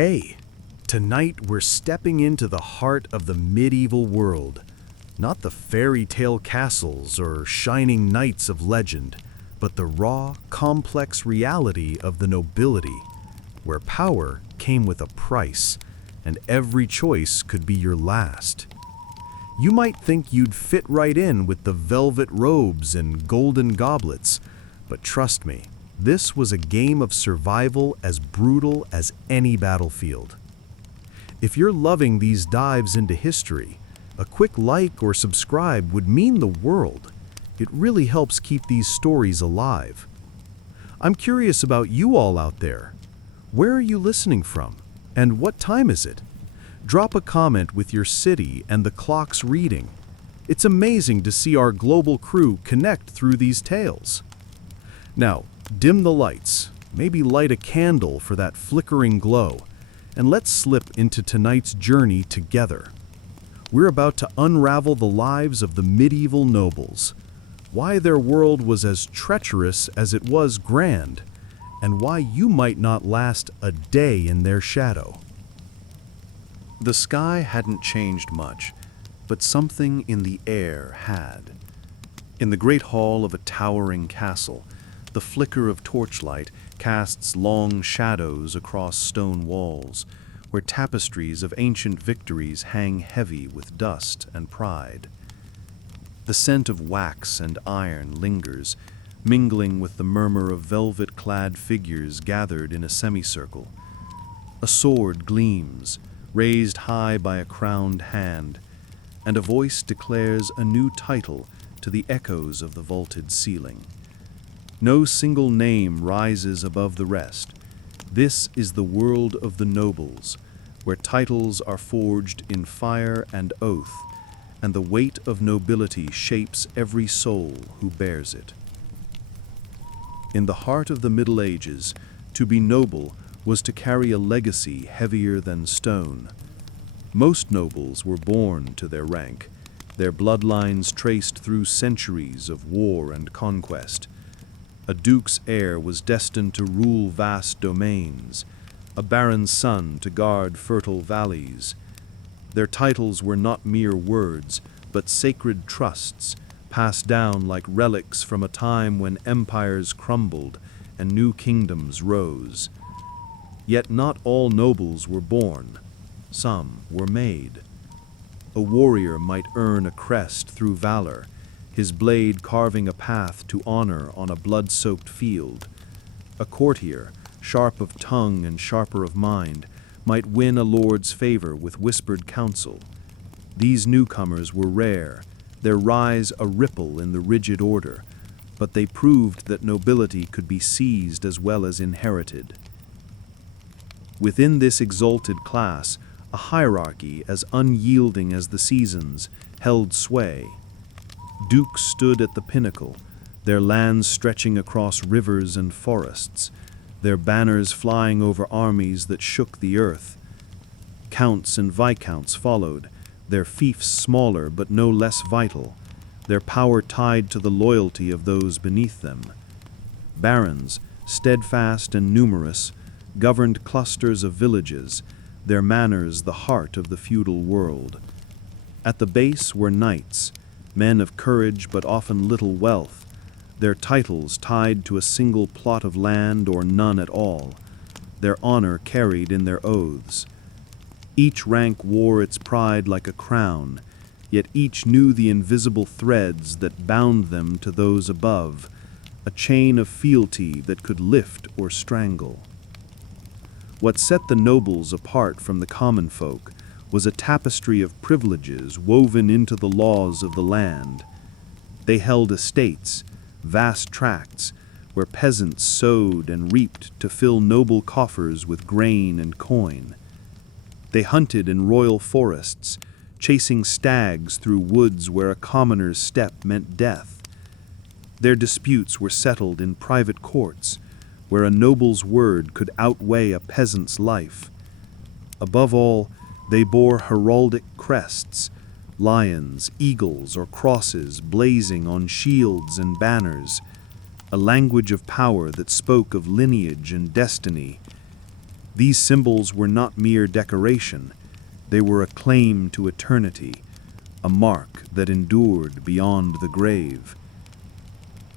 Hey, tonight we're stepping into the heart of the medieval world. Not the fairy tale castles or shining knights of legend, but the raw, complex reality of the nobility, where power came with a price, and every choice could be your last. You might think you'd fit right in with the velvet robes and golden goblets, but trust me, this was a game of survival as brutal as any battlefield. If you're loving these dives into history, a quick like or subscribe would mean the world. It really helps keep these stories alive. I'm curious about you all out there. Where are you listening from? And what time is it? Drop a comment with your city and the clock's reading. It's amazing to see our global crew connect through these tales. Now, dim the lights, maybe light a candle for that flickering glow, and let's slip into tonight's journey together. We're about to unravel the lives of the medieval nobles, why their world was as treacherous as it was grand, and why you might not last a day in their shadow. The sky hadn't changed much, but something in the air had. In the great hall of a towering castle, the flicker of torchlight casts long shadows across stone walls, where tapestries of ancient victories hang heavy with dust and pride. The scent of wax and iron lingers, mingling with the murmur of velvet-clad figures gathered in a semicircle. A sword gleams, raised high by a crowned hand, and a voice declares a new title to the echoes of the vaulted ceiling. No single name rises above the rest. This is the world of the nobles, where titles are forged in fire and oath, and the weight of nobility shapes every soul who bears it. In the heart of the Middle Ages, to be noble was to carry a legacy heavier than stone. Most nobles were born to their rank, their bloodlines traced through centuries of war and conquest. A duke's heir was destined to rule vast domains, a baron's son to guard fertile valleys. Their titles were not mere words, but sacred trusts, passed down like relics from a time when empires crumbled and new kingdoms rose. Yet not all nobles were born. Some were made. A warrior might earn a crest through valor, his blade carving a path to honor on a blood-soaked field. A courtier, sharp of tongue and sharper of mind, might win a lord's favor with whispered counsel. These newcomers were rare, their rise a ripple in the rigid order, but they proved that nobility could be seized as well as inherited. Within this exalted class, a hierarchy as unyielding as the seasons held sway. Dukes stood at the pinnacle, their lands stretching across rivers and forests, their banners flying over armies that shook the earth. Counts and viscounts followed, their fiefs smaller but no less vital, their power tied to the loyalty of those beneath them. Barons, steadfast and numerous, governed clusters of villages, their manners the heart of the feudal world. At the base were knights, men of courage but often little wealth, their titles tied to a single plot of land or none at all, their honor carried in their oaths. Each rank wore its pride like a crown, yet each knew the invisible threads that bound them to those above, a chain of fealty that could lift or strangle. What set the nobles apart from the common folk was a tapestry of privileges woven into the laws of the land. They held estates, vast tracts, where peasants sowed and reaped to fill noble coffers with grain and coin. They hunted in royal forests, chasing stags through woods where a commoner's step meant death. Their disputes were settled in private courts, where a noble's word could outweigh a peasant's life. Above all, they bore heraldic crests, lions, eagles, or crosses blazing on shields and banners, a language of power that spoke of lineage and destiny. These symbols were not mere decoration, they were a claim to eternity, a mark that endured beyond the grave.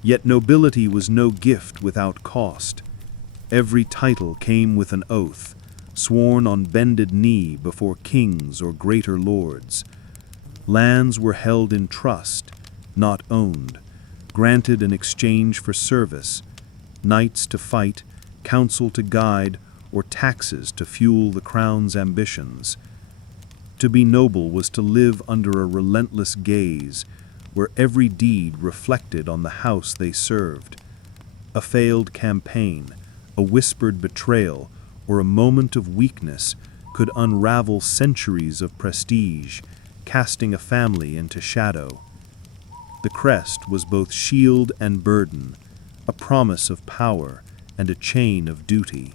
Yet nobility was no gift without cost. Every title came with an oath, sworn on bended knee before kings or greater lords. Lands were held in trust, not owned, granted in exchange for service, knights to fight, counsel to guide, or taxes to fuel the crown's ambitions. To be noble was to live under a relentless gaze, where every deed reflected on the house they served. A failed campaign, a whispered betrayal, or a moment of weakness could unravel centuries of prestige, casting a family into shadow. The crest was both shield and burden, a promise of power and a chain of duty.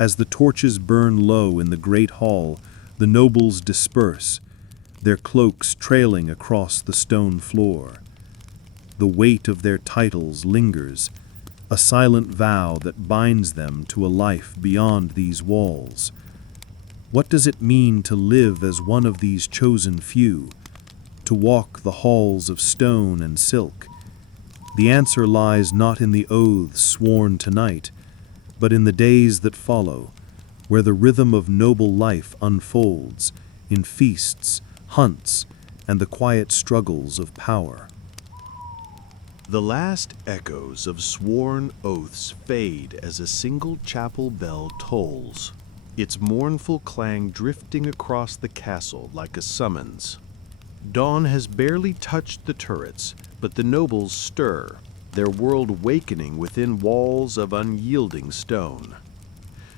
As the torches burn low in the great hall, the nobles disperse, their cloaks trailing across the stone floor. The weight of their titles lingers, a silent vow that binds them to a life beyond these walls. What does it mean to live as one of these chosen few, to walk the halls of stone and silk? The answer lies not in the oaths sworn tonight, but in the days that follow, where the rhythm of noble life unfolds in feasts, hunts, and the quiet struggles of power. The last echoes of sworn oaths fade as a single chapel bell tolls, its mournful clang drifting across the castle like a summons. Dawn has barely touched the turrets, but the nobles stir, their world wakening within walls of unyielding stone.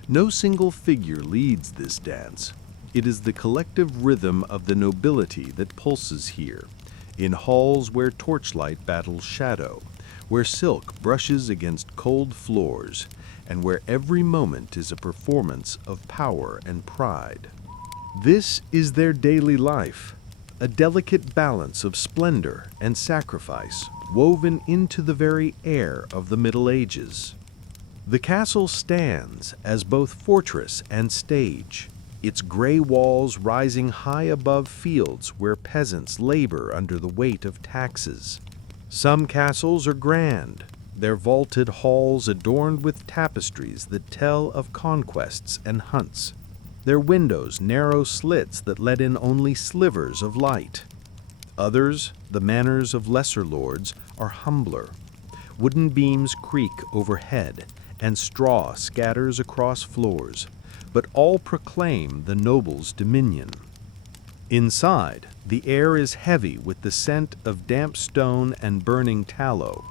No single figure leads this dance. It is the collective rhythm of the nobility that pulses here, in halls where torchlight battles shadow, where silk brushes against cold floors, and where every moment is a performance of power and pride. This is their daily life, a delicate balance of splendor and sacrifice woven into the very air of the Middle Ages. The castle stands as both fortress and stage, its gray walls rising high above fields where peasants labor under the weight of taxes. Some castles are grand, their vaulted halls adorned with tapestries that tell of conquests and hunts, their windows narrow slits that let in only slivers of light. Others, the manors of lesser lords, are humbler. Wooden beams creak overhead, and straw scatters across floors, but all proclaim the noble's dominion. Inside, the air is heavy with the scent of damp stone and burning tallow,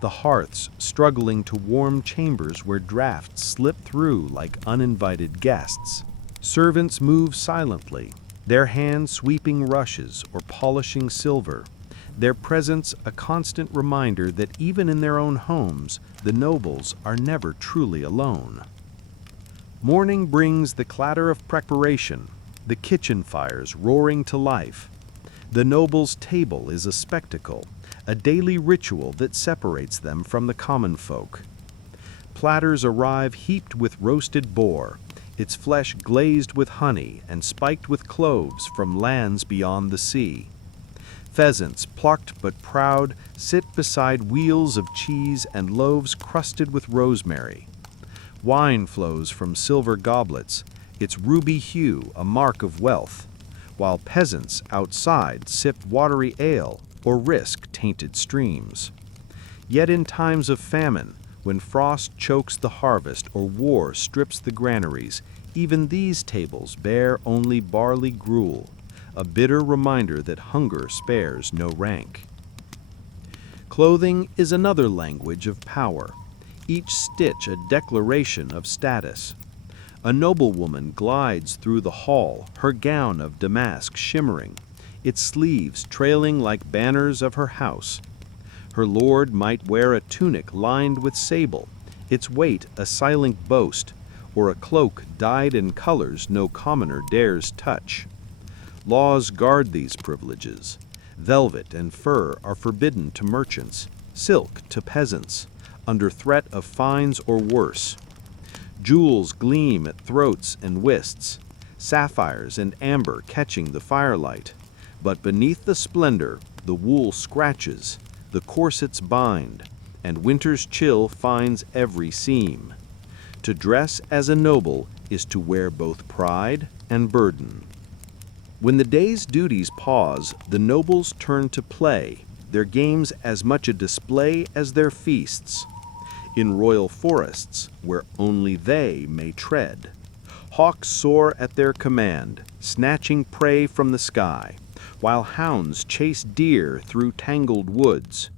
the hearths struggling to warm chambers where drafts slip through like uninvited guests. Servants move silently, their hands sweeping rushes or polishing silver, their presence a constant reminder that even in their own homes, the nobles are never truly alone. Morning brings the clatter of preparation, the kitchen fires roaring to life. The nobles' table is a spectacle, a daily ritual that separates them from the common folk. Platters arrive heaped with roasted boar, its flesh glazed with honey and spiked with cloves from lands beyond the sea. Pheasants, plucked but proud, sit beside wheels of cheese and loaves crusted with rosemary. Wine flows from silver goblets, its ruby hue a mark of wealth, while peasants outside sip watery ale or risk tainted streams. Yet in times of famine, when frost chokes the harvest or war strips the granaries, even these tables bear only barley gruel, a bitter reminder that hunger spares no rank. Clothing is another language of power, each stitch a declaration of status. A noblewoman glides through the hall, her gown of damask shimmering, its sleeves trailing like banners of her house. Her lord might wear a tunic lined with sable, its weight a silent boast, or a cloak dyed in colors no commoner dares touch. Laws guard these privileges. Velvet and fur are forbidden to merchants, silk to peasants, under threat of fines or worse. Jewels gleam at throats and wrists, sapphires and amber catching the firelight. But beneath the splendor, the wool scratches, the corsets bind, and winter's chill finds every seam. To dress as a noble is to wear both pride and burden. When the day's duties pause, the nobles turn to play, their games as much a display as their feasts. In royal forests, where only they may tread, hawks soar at their command, snatching prey from the sky, while hounds chase deer through tangled woods.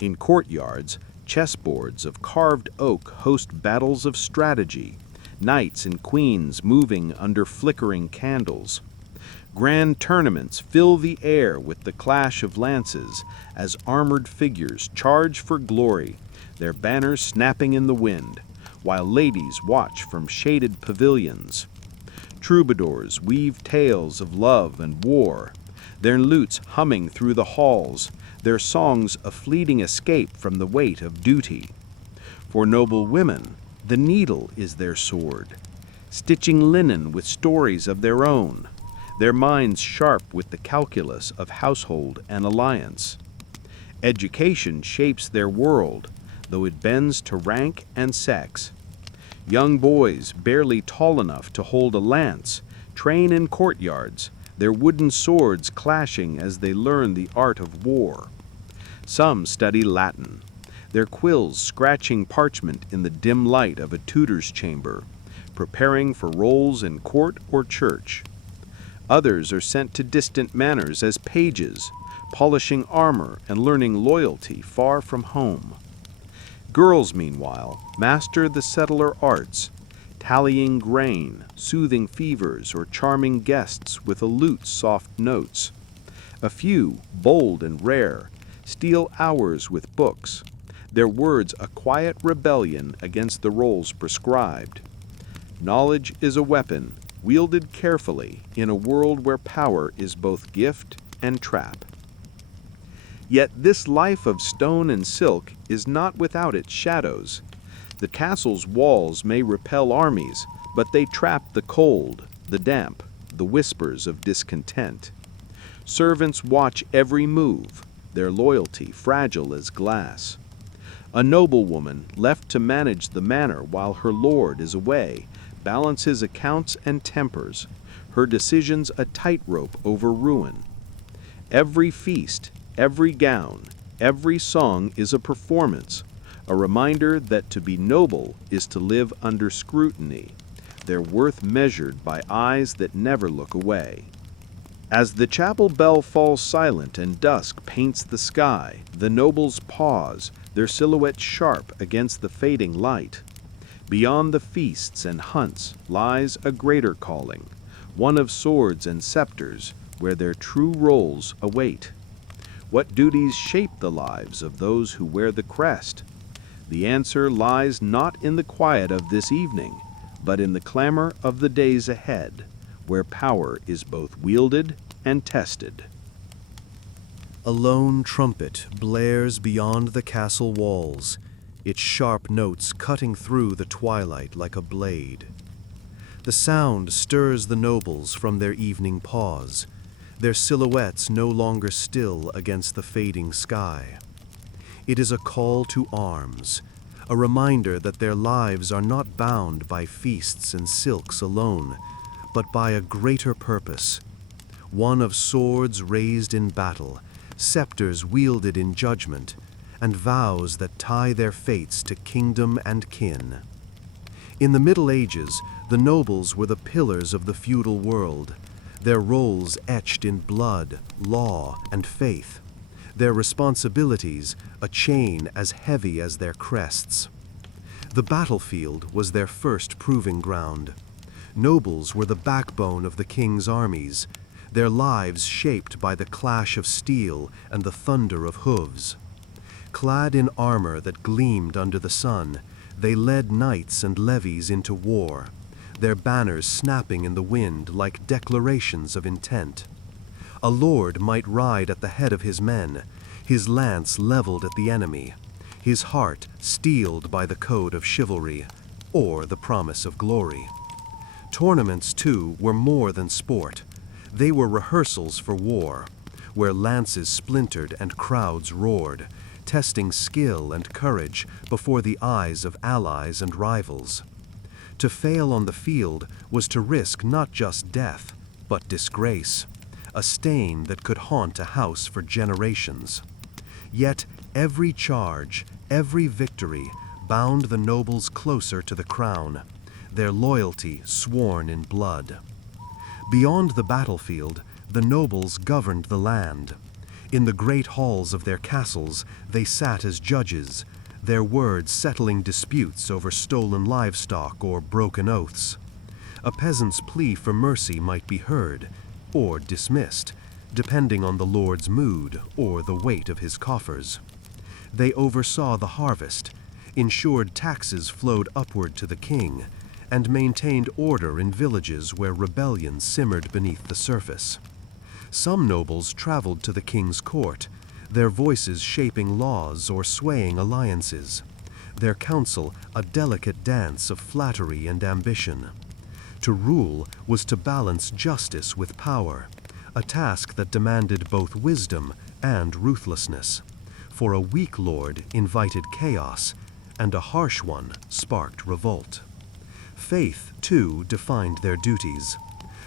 In courtyards, chessboards of carved oak host battles of strategy, knights and queens moving under flickering candles. Grand tournaments fill the air with the clash of lances as armored figures charge for glory, their banners snapping in the wind, while ladies watch from shaded pavilions. Troubadours weave tales of love and war, their lutes humming through the halls, their songs a fleeting escape from the weight of duty. For noble women, the needle is their sword, stitching linen with stories of their own, their minds sharp with the calculus of household and alliance. Education shapes their world, though it bends to rank and sex. Young boys, barely tall enough to hold a lance, train in courtyards, their wooden swords clashing as they learn the art of war. Some study Latin, their quills scratching parchment in the dim light of a tutor's chamber, preparing for roles in court or church. Others are sent to distant manors as pages, polishing armor and learning loyalty far from home. Girls, meanwhile, master the settler arts, tallying grain, soothing fevers, or charming guests with a lute's soft notes. A few, bold and rare, steal hours with books, their words a quiet rebellion against the roles prescribed. Knowledge is a weapon, wielded carefully in a world where power is both gift and trap. Yet this life of stone and silk is not without its shadows. The castle's walls may repel armies, but they trap the cold, the damp, the whispers of discontent. Servants watch every move, their loyalty fragile as glass. A noblewoman left to manage the manor while her lord is away balances accounts and tempers, her decisions a tightrope over ruin. Every feast, every gown, every song is a performance, a reminder that to be noble is to live under scrutiny, their worth measured by eyes that never look away. As the chapel bell falls silent and dusk paints the sky, the nobles pause, their silhouettes sharp against the fading light. Beyond the feasts and hunts lies a greater calling, one of swords and scepters, where their true roles await. What duties shape the lives of those who wear the crest? The answer lies not in the quiet of this evening, but in the clamor of the days ahead, where power is both wielded and tested. A lone trumpet blares beyond the castle walls, its sharp notes cutting through the twilight like a blade. The sound stirs the nobles from their evening pause, their silhouettes no longer still against the fading sky. It is a call to arms, a reminder that their lives are not bound by feasts and silks alone, but by a greater purpose, one of swords raised in battle, scepters wielded in judgment, and vows that tie their fates to kingdom and kin. In the Middle Ages, the nobles were the pillars of the feudal world, their roles etched in blood, law, and faith, their responsibilities a chain as heavy as their crests. The battlefield was their first proving ground. Nobles were the backbone of the king's armies, their lives shaped by the clash of steel and the thunder of hooves. Clad in armor that gleamed under the sun, they led knights and levies into war, their banners snapping in the wind like declarations of intent. A lord might ride at the head of his men, his lance leveled at the enemy, his heart steeled by the code of chivalry. or the promise of glory. Tournaments, too, were more than sport. They were rehearsals for war, where lances splintered and crowds roared, testing skill and courage before the eyes of allies and rivals. To fail on the field was to risk not just death, but disgrace, a stain that could haunt a house for generations. Yet every charge, every victory, bound the nobles closer to the crown, their loyalty sworn in blood. Beyond the battlefield, the nobles governed the land. In the great halls of their castles, they sat as judges, their words settling disputes over stolen livestock or broken oaths. A peasant's plea for mercy might be heard, or dismissed, depending on the lord's mood or the weight of his coffers. They oversaw the harvest, ensured taxes flowed upward to the king, and maintained order in villages where rebellion simmered beneath the surface. Some nobles traveled to the king's court, their voices shaping laws or swaying alliances, their counsel a delicate dance of flattery and ambition. To rule was to balance justice with power, a task that demanded both wisdom and ruthlessness, for a weak lord invited chaos, and a harsh one sparked revolt. Faith, too, defined their duties.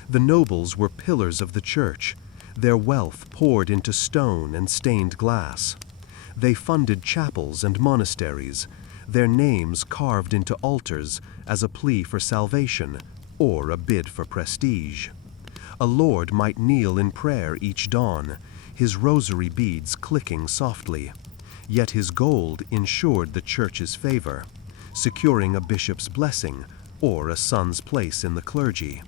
The nobles were pillars of the church, their wealth poured into stone and stained glass. They funded chapels and monasteries, their names carved into altars as a plea for salvation or a bid for prestige. A lord might kneel in prayer each dawn, his rosary beads clicking softly, yet his gold ensured the church's favor, securing a bishop's blessing or a son's place in the clergy.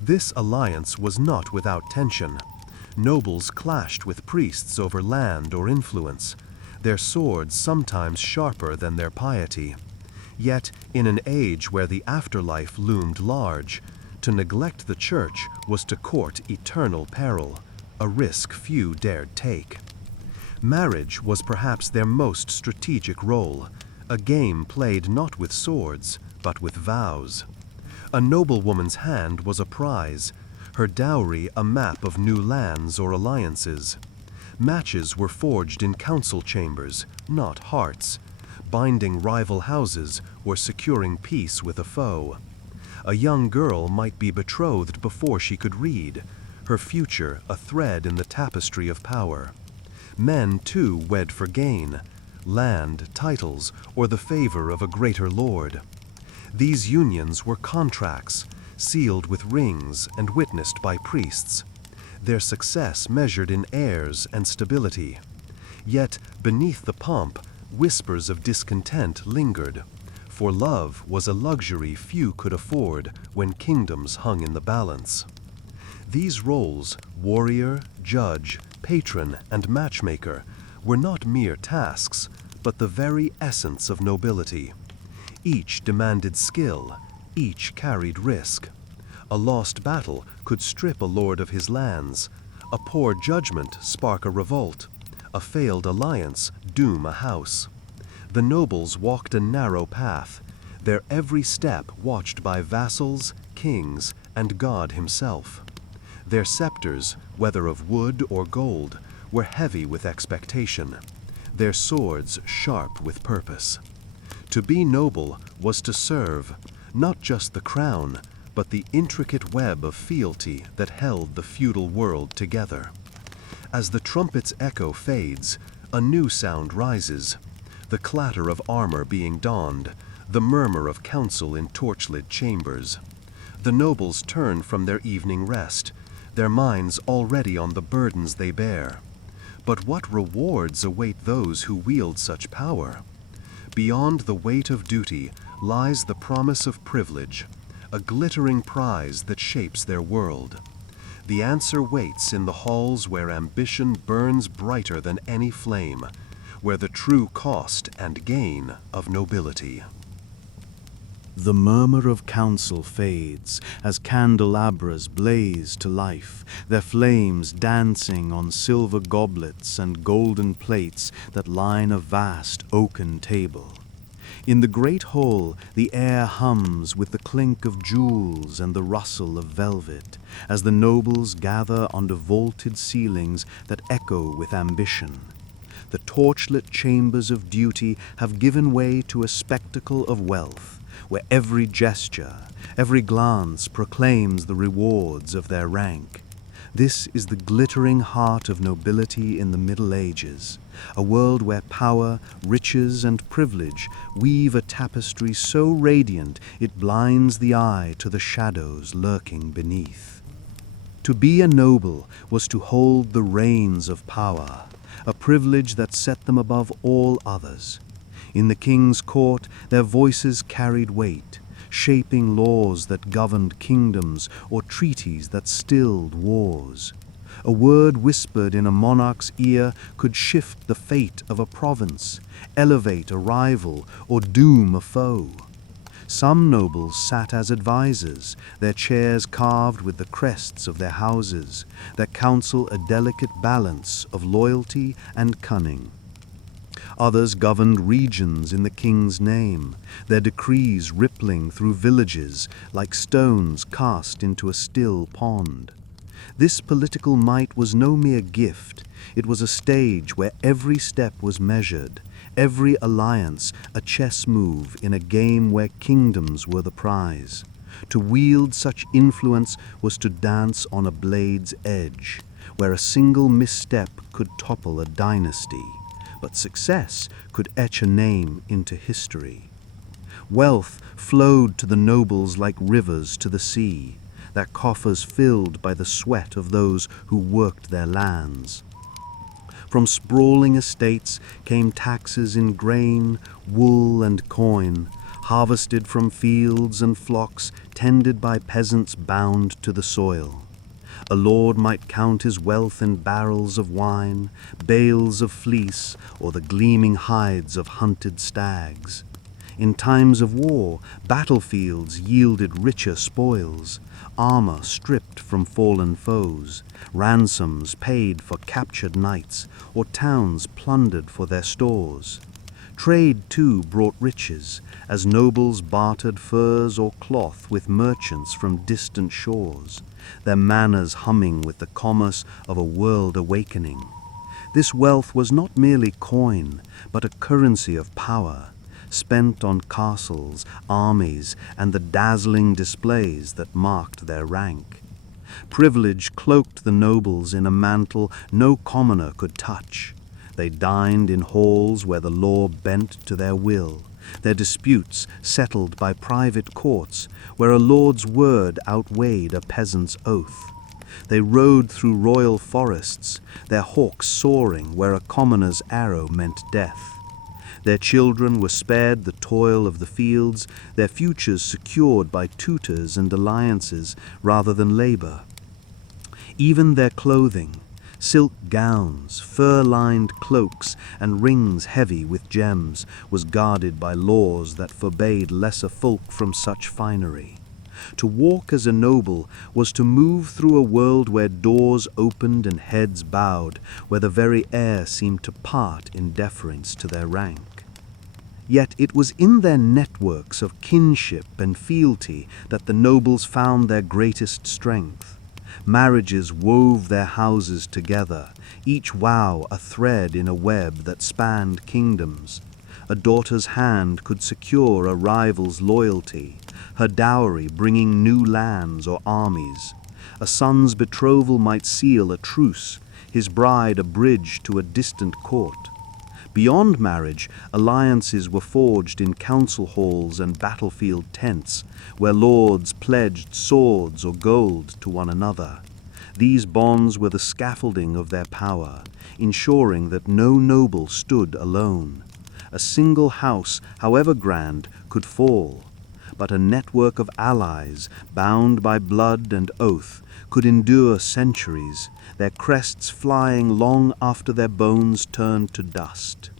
This alliance was not without tension. Nobles clashed with priests over land or influence, their swords sometimes sharper than their piety. Yet, in an age where the afterlife loomed large, to neglect the church was to court eternal peril, a risk few dared take. Marriage was perhaps their most strategic role, a game played not with swords, but with vows. A noblewoman's hand was a prize, her dowry a map of new lands or alliances. Matches were forged in council chambers, not hearts, binding rival houses or securing peace with a foe. A young girl might be betrothed before she could read, her future a thread in the tapestry of power. Men, too, wed for gain, land, titles, or the favor of a greater lord. These unions were contracts, sealed with rings and witnessed by priests, their success measured in heirs and stability. Yet, beneath the pomp, whispers of discontent lingered, for love was a luxury few could afford when kingdoms hung in the balance. These roles, warrior, judge, patron, and matchmaker, were not mere tasks, but the very essence of nobility. Each demanded skill, each carried risk. A lost battle could strip a lord of his lands, a poor judgment spark a revolt, a failed alliance doom a house. The nobles walked a narrow path, their every step watched by vassals, kings, and God himself. Their scepters, whether of wood or gold, were heavy with expectation, their swords sharp with purpose. To be noble was to serve, not just the crown, but the intricate web of fealty that held the feudal world together. As the trumpet's echo fades, a new sound rises, the clatter of armor being donned, the murmur of counsel in torchlit chambers. The nobles turn from their evening rest, their minds already on the burdens they bear. But what rewards await those who wield such power? Beyond the weight of duty lies the promise of privilege, a glittering prize that shapes their world. The answer waits in the halls where ambition burns brighter than any flame, where the true cost and gain of nobility. The murmur of counsel fades as candelabras blaze to life, their flames dancing on silver goblets and golden plates that line a vast oaken table. In the great hall, the air hums with the clink of jewels and the rustle of velvet, as the nobles gather under vaulted ceilings that echo with ambition. The torchlit chambers of duty have given way to a spectacle of wealth, where every gesture, every glance proclaims the rewards of their rank. This is the glittering heart of nobility in the Middle Ages, a world where power, riches, and privilege weave a tapestry so radiant it blinds the eye to the shadows lurking beneath. To be a noble was to hold the reins of power, a privilege that set them above all others. In the king's court, their voices carried weight, shaping laws that governed kingdoms or treaties that stilled wars. A word whispered in a monarch's ear could shift the fate of a province, elevate a rival, or doom a foe. Some nobles sat as advisors, their chairs carved with the crests of their houses, that counsel a delicate balance of loyalty and cunning. Others governed regions in the king's name, their decrees rippling through villages like stones cast into a still pond. This political might was no mere gift, it was a stage where every step was measured, every alliance a chess move in a game where kingdoms were the prize. To wield such influence was to dance on a blade's edge, where a single misstep could topple a dynasty, but success could etch a name into history. Wealth flowed to the nobles like rivers to the sea, their coffers filled by the sweat of those who worked their lands. From sprawling estates came taxes in grain, wool, and coin, harvested from fields and flocks tended by peasants bound to the soil. A lord might count his wealth in barrels of wine, bales of fleece, or the gleaming hides of hunted stags. In times of war, battlefields yielded richer spoils, armor stripped from fallen foes, ransoms paid for captured knights, or towns plundered for their stores. Trade, too, brought riches, as nobles bartered furs or cloth with merchants from distant shores, their manners humming with the commerce of a world awakening. This wealth was not merely coin, but a currency of power, spent on castles, armies, and the dazzling displays that marked their rank. Privilege cloaked the nobles in a mantle no commoner could touch. They dined in halls where the law bent to their will, their disputes settled by private courts where a lord's word outweighed a peasant's oath. They rode through royal forests, their hawks soaring where a commoner's arrow meant death. Their children were spared the toil of the fields, their futures secured by tutors and alliances rather than labor. Even their clothing, silk gowns, fur-lined cloaks, and rings heavy with gems, was guarded by laws that forbade lesser folk from such finery. To walk as a noble was to move through a world where doors opened and heads bowed, where the very air seemed to part in deference to their rank. Yet it was in their networks of kinship and fealty that the nobles found their greatest strength. Marriages wove their houses together, each vow a thread in a web that spanned kingdoms. A daughter's hand could secure a rival's loyalty, her dowry bringing new lands or armies. A son's betrothal might seal a truce, his bride a bridge to a distant court. Beyond marriage, alliances were forged in council halls and battlefield tents, where lords pledged swords or gold to one another. These bonds were the scaffolding of their power, ensuring that no noble stood alone. A single house, however grand, could fall, but a network of allies, bound by blood and oath, could endure centuries, their crests flying long after their bones turned to dust.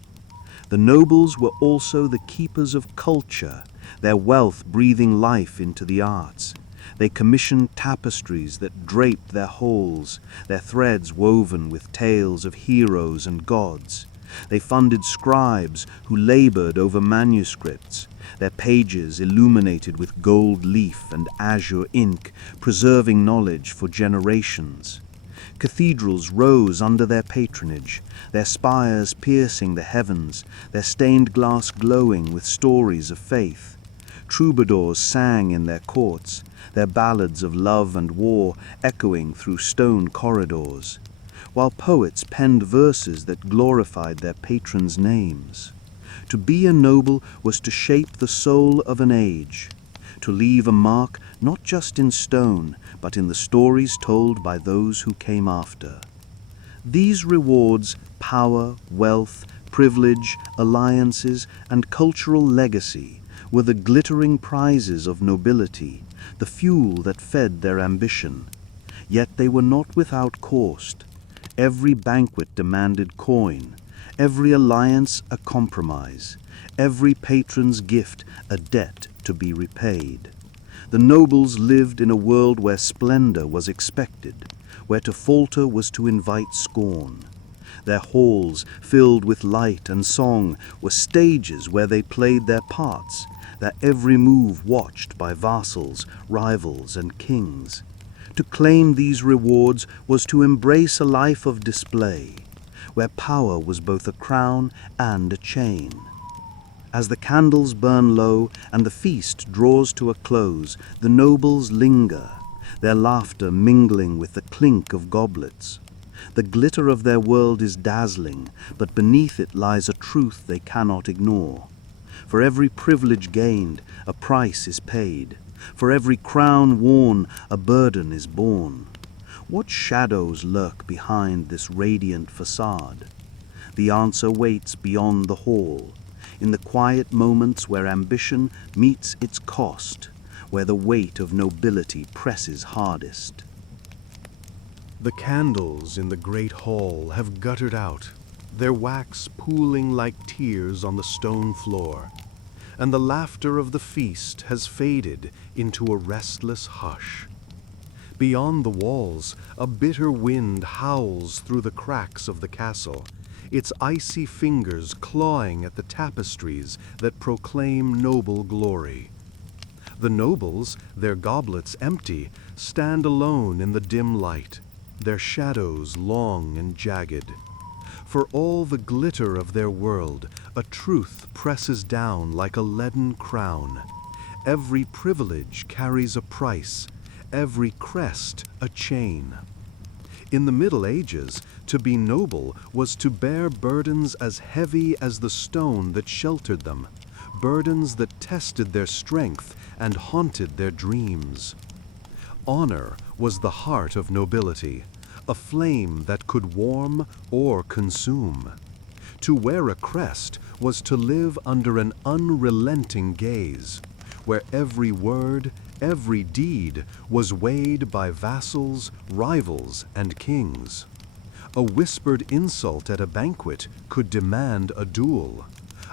The nobles were also the keepers of culture, their wealth breathing life into the arts. They commissioned tapestries that draped their halls, their threads woven with tales of heroes and gods. They funded scribes who labored over manuscripts, their pages illuminated with gold leaf and azure ink, preserving knowledge for generations. Cathedrals rose under their patronage, their spires piercing the heavens, their stained glass glowing with stories of faith. Troubadours sang in their courts, their ballads of love and war echoing through stone corridors, while poets penned verses that glorified their patrons' names. To be a noble was to shape the soul of an age, to leave a mark not just in stone, but in the stories told by those who came after. These rewards, power, wealth, privilege, alliances, and cultural legacy, were the glittering prizes of nobility, the fuel that fed their ambition. Yet they were not without cost. Every banquet demanded coin, every alliance a compromise, every patron's gift a debt to be repaid. The nobles lived in a world where splendor was expected, where to falter was to invite scorn. Their halls, filled with light and song, were stages where they played their parts, their every move watched by vassals, rivals, and kings. To claim these rewards was to embrace a life of display, where power was both a crown and a chain. As the candles burn low and the feast draws to a close, the nobles linger, their laughter mingling with the clink of goblets. The glitter of their world is dazzling, but beneath it lies a truth they cannot ignore. For every privilege gained, a price is paid. For every crown worn, a burden is borne. What shadows lurk behind this radiant facade? The answer waits beyond the hall, in the quiet moments where ambition meets its cost, where the weight of nobility presses hardest. The candles in the great hall have guttered out, their wax pooling like tears on the stone floor, and the laughter of the feast has faded into a restless hush. Beyond the walls, a bitter wind howls through the cracks of the castle, its icy fingers clawing at the tapestries that proclaim noble glory. The nobles, their goblets empty, stand alone in the dim light, their shadows long and jagged. For all the glitter of their world, a truth presses down like a leaden crown. Every privilege carries a price, every crest a chain. In the Middle Ages, to be noble was to bear burdens as heavy as the stone that sheltered them, burdens that tested their strength and haunted their dreams. Honor was the heart of nobility, a flame that could warm or consume. To wear a crest was to live under an unrelenting gaze, where every word, every deed was weighed by vassals, rivals, and kings. A whispered insult at a banquet could demand a duel.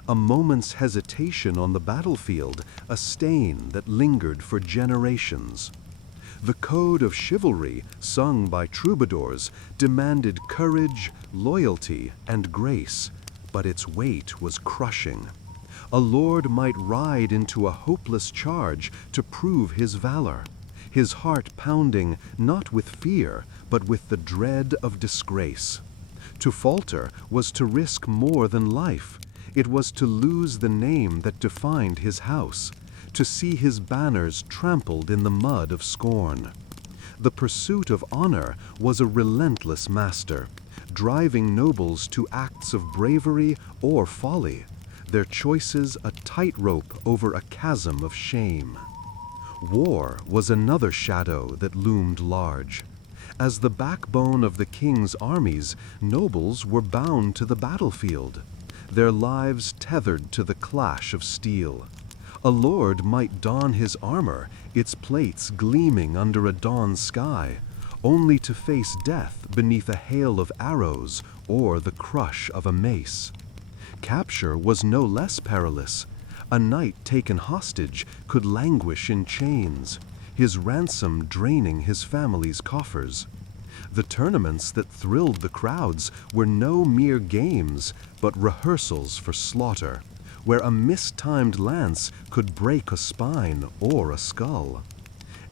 A moment's hesitation on the battlefield, a stain that lingered for generations. The code of chivalry, sung by troubadours, demanded courage, loyalty, and grace, but its weight was crushing. A lord might ride into a hopeless charge to prove his valor, his heart pounding not with fear, but with the dread of disgrace. To falter was to risk more than life. It was to lose the name that defined his house, to see his banners trampled in the mud of scorn. The pursuit of honor was a relentless master, driving nobles to acts of bravery or folly, their choices a tightrope over a chasm of shame. War was another shadow that loomed large. As the backbone of the king's armies, nobles were bound to the battlefield, their lives tethered to the clash of steel. A lord might don his armor, its plates gleaming under a dawn sky, only to face death beneath a hail of arrows or the crush of a mace. Capture was no less perilous. A knight taken hostage could languish in chains, his ransom draining his family's coffers. The tournaments that thrilled the crowds were no mere games, but rehearsals for slaughter, where a mistimed lance could break a spine or a skull.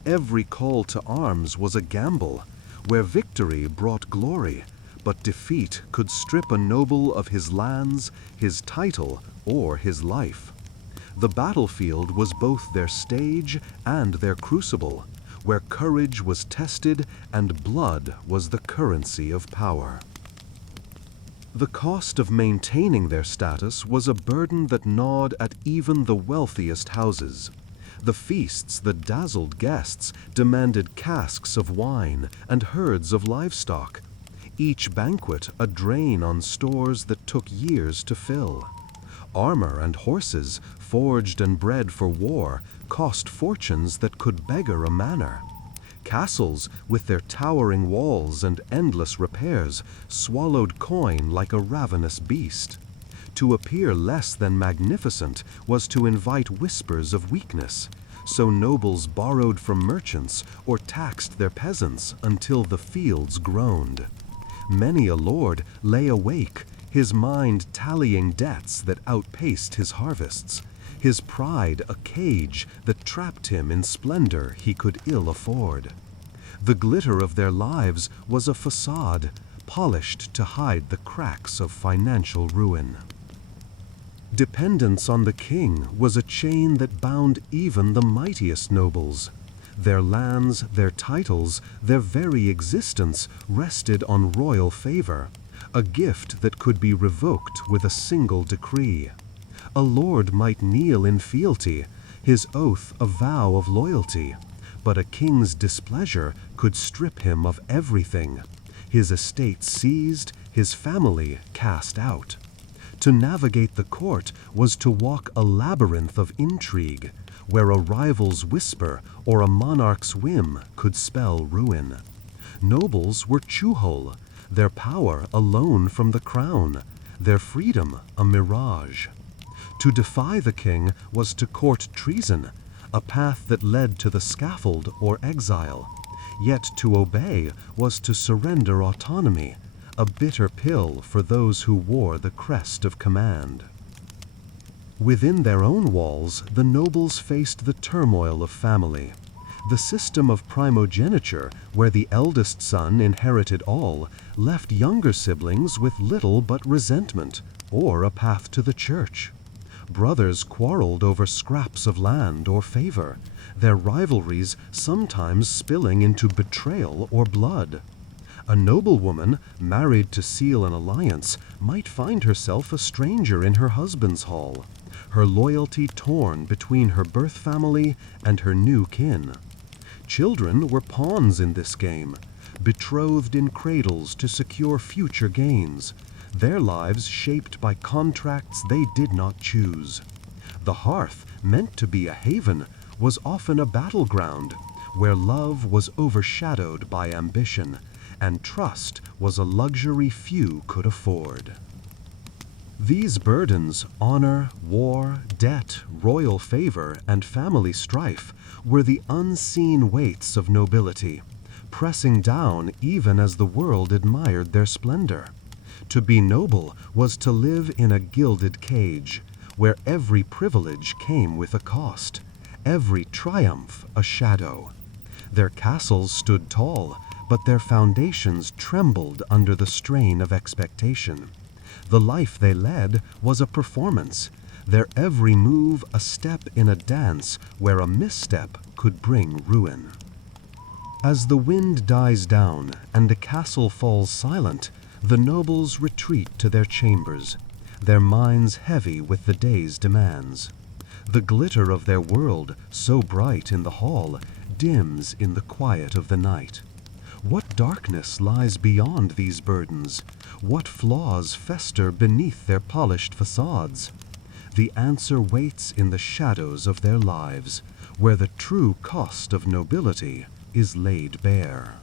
Every call to arms was a gamble, where victory brought glory, but defeat could strip a noble of his lands, his title, or his life. The battlefield was both their stage and their crucible, where courage was tested and blood was the currency of power. The cost of maintaining their status was a burden that gnawed at even the wealthiest houses. The feasts that dazzled guests demanded casks of wine and herds of livestock, each banquet a drain on stores that took years to fill. Armor and horses, forged and bred for war, cost fortunes that could beggar a manor. Castles, with their towering walls and endless repairs, swallowed coin like a ravenous beast. To appear less than magnificent was to invite whispers of weakness, so nobles borrowed from merchants or taxed their peasants until the fields groaned. Many a lord lay awake, his mind tallying debts that outpaced his harvests, his pride a cage that trapped him in splendor he could ill afford. The glitter of their lives was a facade, polished to hide the cracks of financial ruin. Dependence on the king was a chain that bound even the mightiest nobles. Their lands, their titles, their very existence rested on royal favor, a gift that could be revoked with a single decree. A lord might kneel in fealty, his oath a vow of loyalty, but a king's displeasure could strip him of everything, his estate seized, his family cast out. To navigate the court was to walk a labyrinth of intrigue, where a rival's whisper or a monarch's whim could spell ruin. Nobles were chuhol, their power a loan from the crown, their freedom a mirage. To defy the king was to court treason, a path that led to the scaffold or exile. Yet to obey was to surrender autonomy, a bitter pill for those who wore the crest of command. Within their own walls, the nobles faced the turmoil of family. The system of primogeniture, where the eldest son inherited all, left younger siblings with little but resentment, or a path to the church. Brothers quarreled over scraps of land or favor, their rivalries sometimes spilling into betrayal or blood. A noblewoman, married to seal an alliance, might find herself a stranger in her husband's hall, her loyalty torn between her birth family and her new kin. Children were pawns in this game, betrothed in cradles to secure future gains, their lives shaped by contracts they did not choose. The hearth, meant to be a haven, was often a battleground, where love was overshadowed by ambition, and trust was a luxury few could afford. These burdens, honor, war, debt, royal favor, and family strife, were the unseen weights of nobility, pressing down even as the world admired their splendor. To be noble was to live in a gilded cage, where every privilege came with a cost, every triumph a shadow. Their castles stood tall, but their foundations trembled under the strain of expectation. The life they led was a performance, their every move a step in a dance where a misstep could bring ruin. As the wind dies down and the castle falls silent, the nobles retreat to their chambers, their minds heavy with the day's demands. The glitter of their world, so bright in the hall, dims in the quiet of the night. What darkness lies beyond these burdens? What flaws fester beneath their polished facades? The answer waits in the shadows of their lives, where the true cost of nobility is laid bare.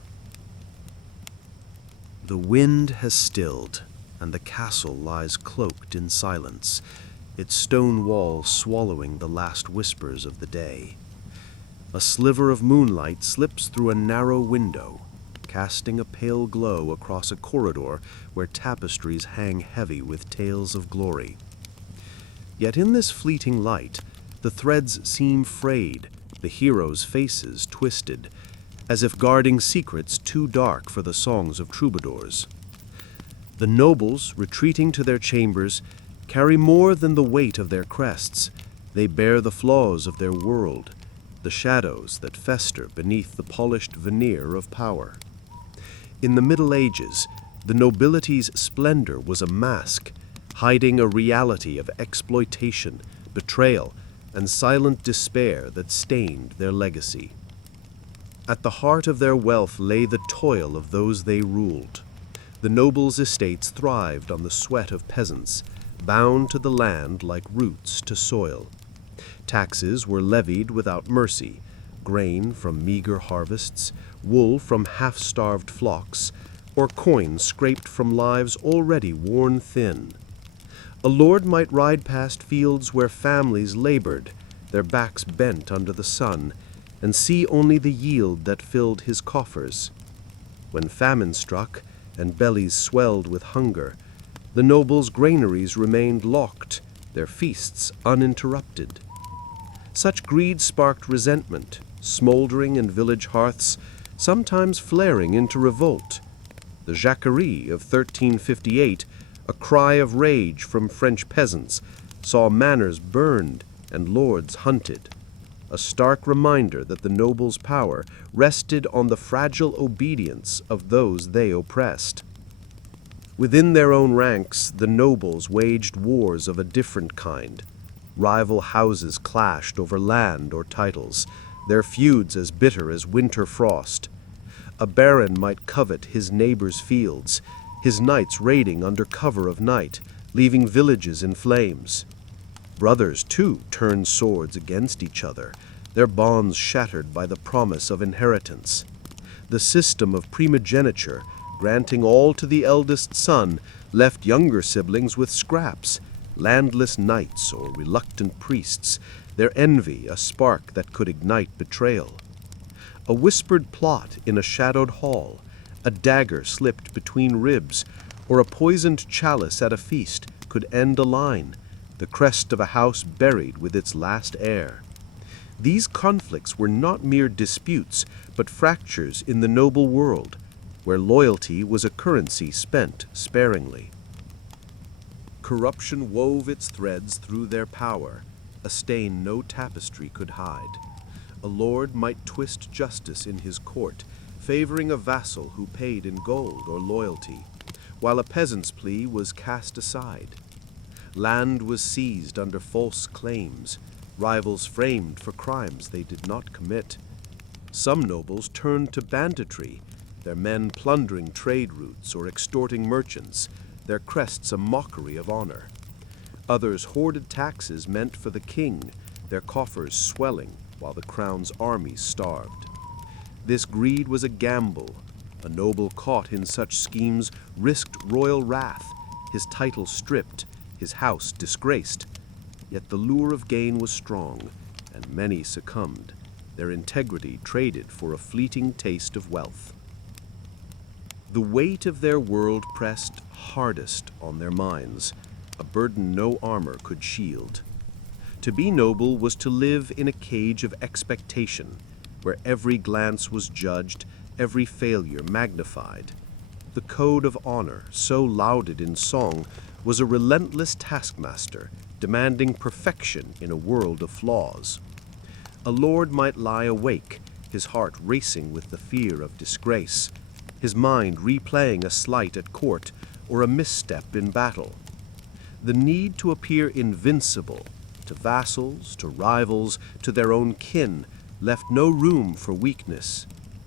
The wind has stilled, and the castle lies cloaked in silence, its stone walls swallowing the last whispers of the day. A sliver of moonlight slips through a narrow window, casting a pale glow across a corridor where tapestries hang heavy with tales of glory. Yet in this fleeting light, the threads seem frayed, the heroes' faces twisted, as if guarding secrets too dark for the songs of troubadours. The nobles, retreating to their chambers, carry more than the weight of their crests. They bear the flaws of their world, the shadows that fester beneath the polished veneer of power. In the Middle Ages, the nobility's splendor was a mask, hiding a reality of exploitation, betrayal, and silent despair that stained their legacy. At the heart of their wealth lay the toil of those they ruled. The nobles' estates thrived on the sweat of peasants, bound to the land like roots to soil. Taxes were levied without mercy, grain from meager harvests, wool from half-starved flocks, or coin scraped from lives already worn thin. A lord might ride past fields where families labored, their backs bent under the sun, and see only the yield that filled his coffers. When famine struck and bellies swelled with hunger, the nobles' granaries remained locked, their feasts uninterrupted. Such greed sparked resentment, smoldering in village hearths, sometimes flaring into revolt. The Jacquerie of 1358, a cry of rage from French peasants, saw manors burned and lords hunted, a stark reminder that the nobles' power rested on the fragile obedience of those they oppressed. Within their own ranks, the nobles waged wars of a different kind. Rival houses clashed over land or titles, their feuds as bitter as winter frost. A baron might covet his neighbor's fields, his knights raiding under cover of night, leaving villages in flames. Brothers, too, turned swords against each other, their bonds shattered by the promise of inheritance. The system of primogeniture, granting all to the eldest son, left younger siblings with scraps, landless knights or reluctant priests, their envy a spark that could ignite betrayal. A whispered plot in a shadowed hall, a dagger slipped between ribs, or a poisoned chalice at a feast could end a line, the crest of a house buried with its last heir. These conflicts were not mere disputes, but fractures in the noble world, where loyalty was a currency spent sparingly. Corruption wove its threads through their power, a stain no tapestry could hide. A lord might twist justice in his court, favoring a vassal who paid in gold or loyalty, while a peasant's plea was cast aside. Land was seized under false claims, rivals framed for crimes they did not commit. Some nobles turned to banditry, their men plundering trade routes or extorting merchants, their crests a mockery of honor. Others hoarded taxes meant for the king, their coffers swelling while the crown's armies starved. This greed was a gamble. A noble caught in such schemes risked royal wrath, his title stripped, his house disgraced. Yet the lure of gain was strong, and many succumbed, their integrity traded for a fleeting taste of wealth. The weight of their world pressed hardest on their minds, a burden no armor could shield. To be noble was to live in a cage of expectation, where every glance was judged, every failure magnified. The code of honor, so lauded in song, was a relentless taskmaster, demanding perfection in a world of flaws. A lord might lie awake, his heart racing with the fear of disgrace, his mind replaying a slight at court or a misstep in battle. The need to appear invincible, to vassals, to rivals, to their own kin, left no room for weakness.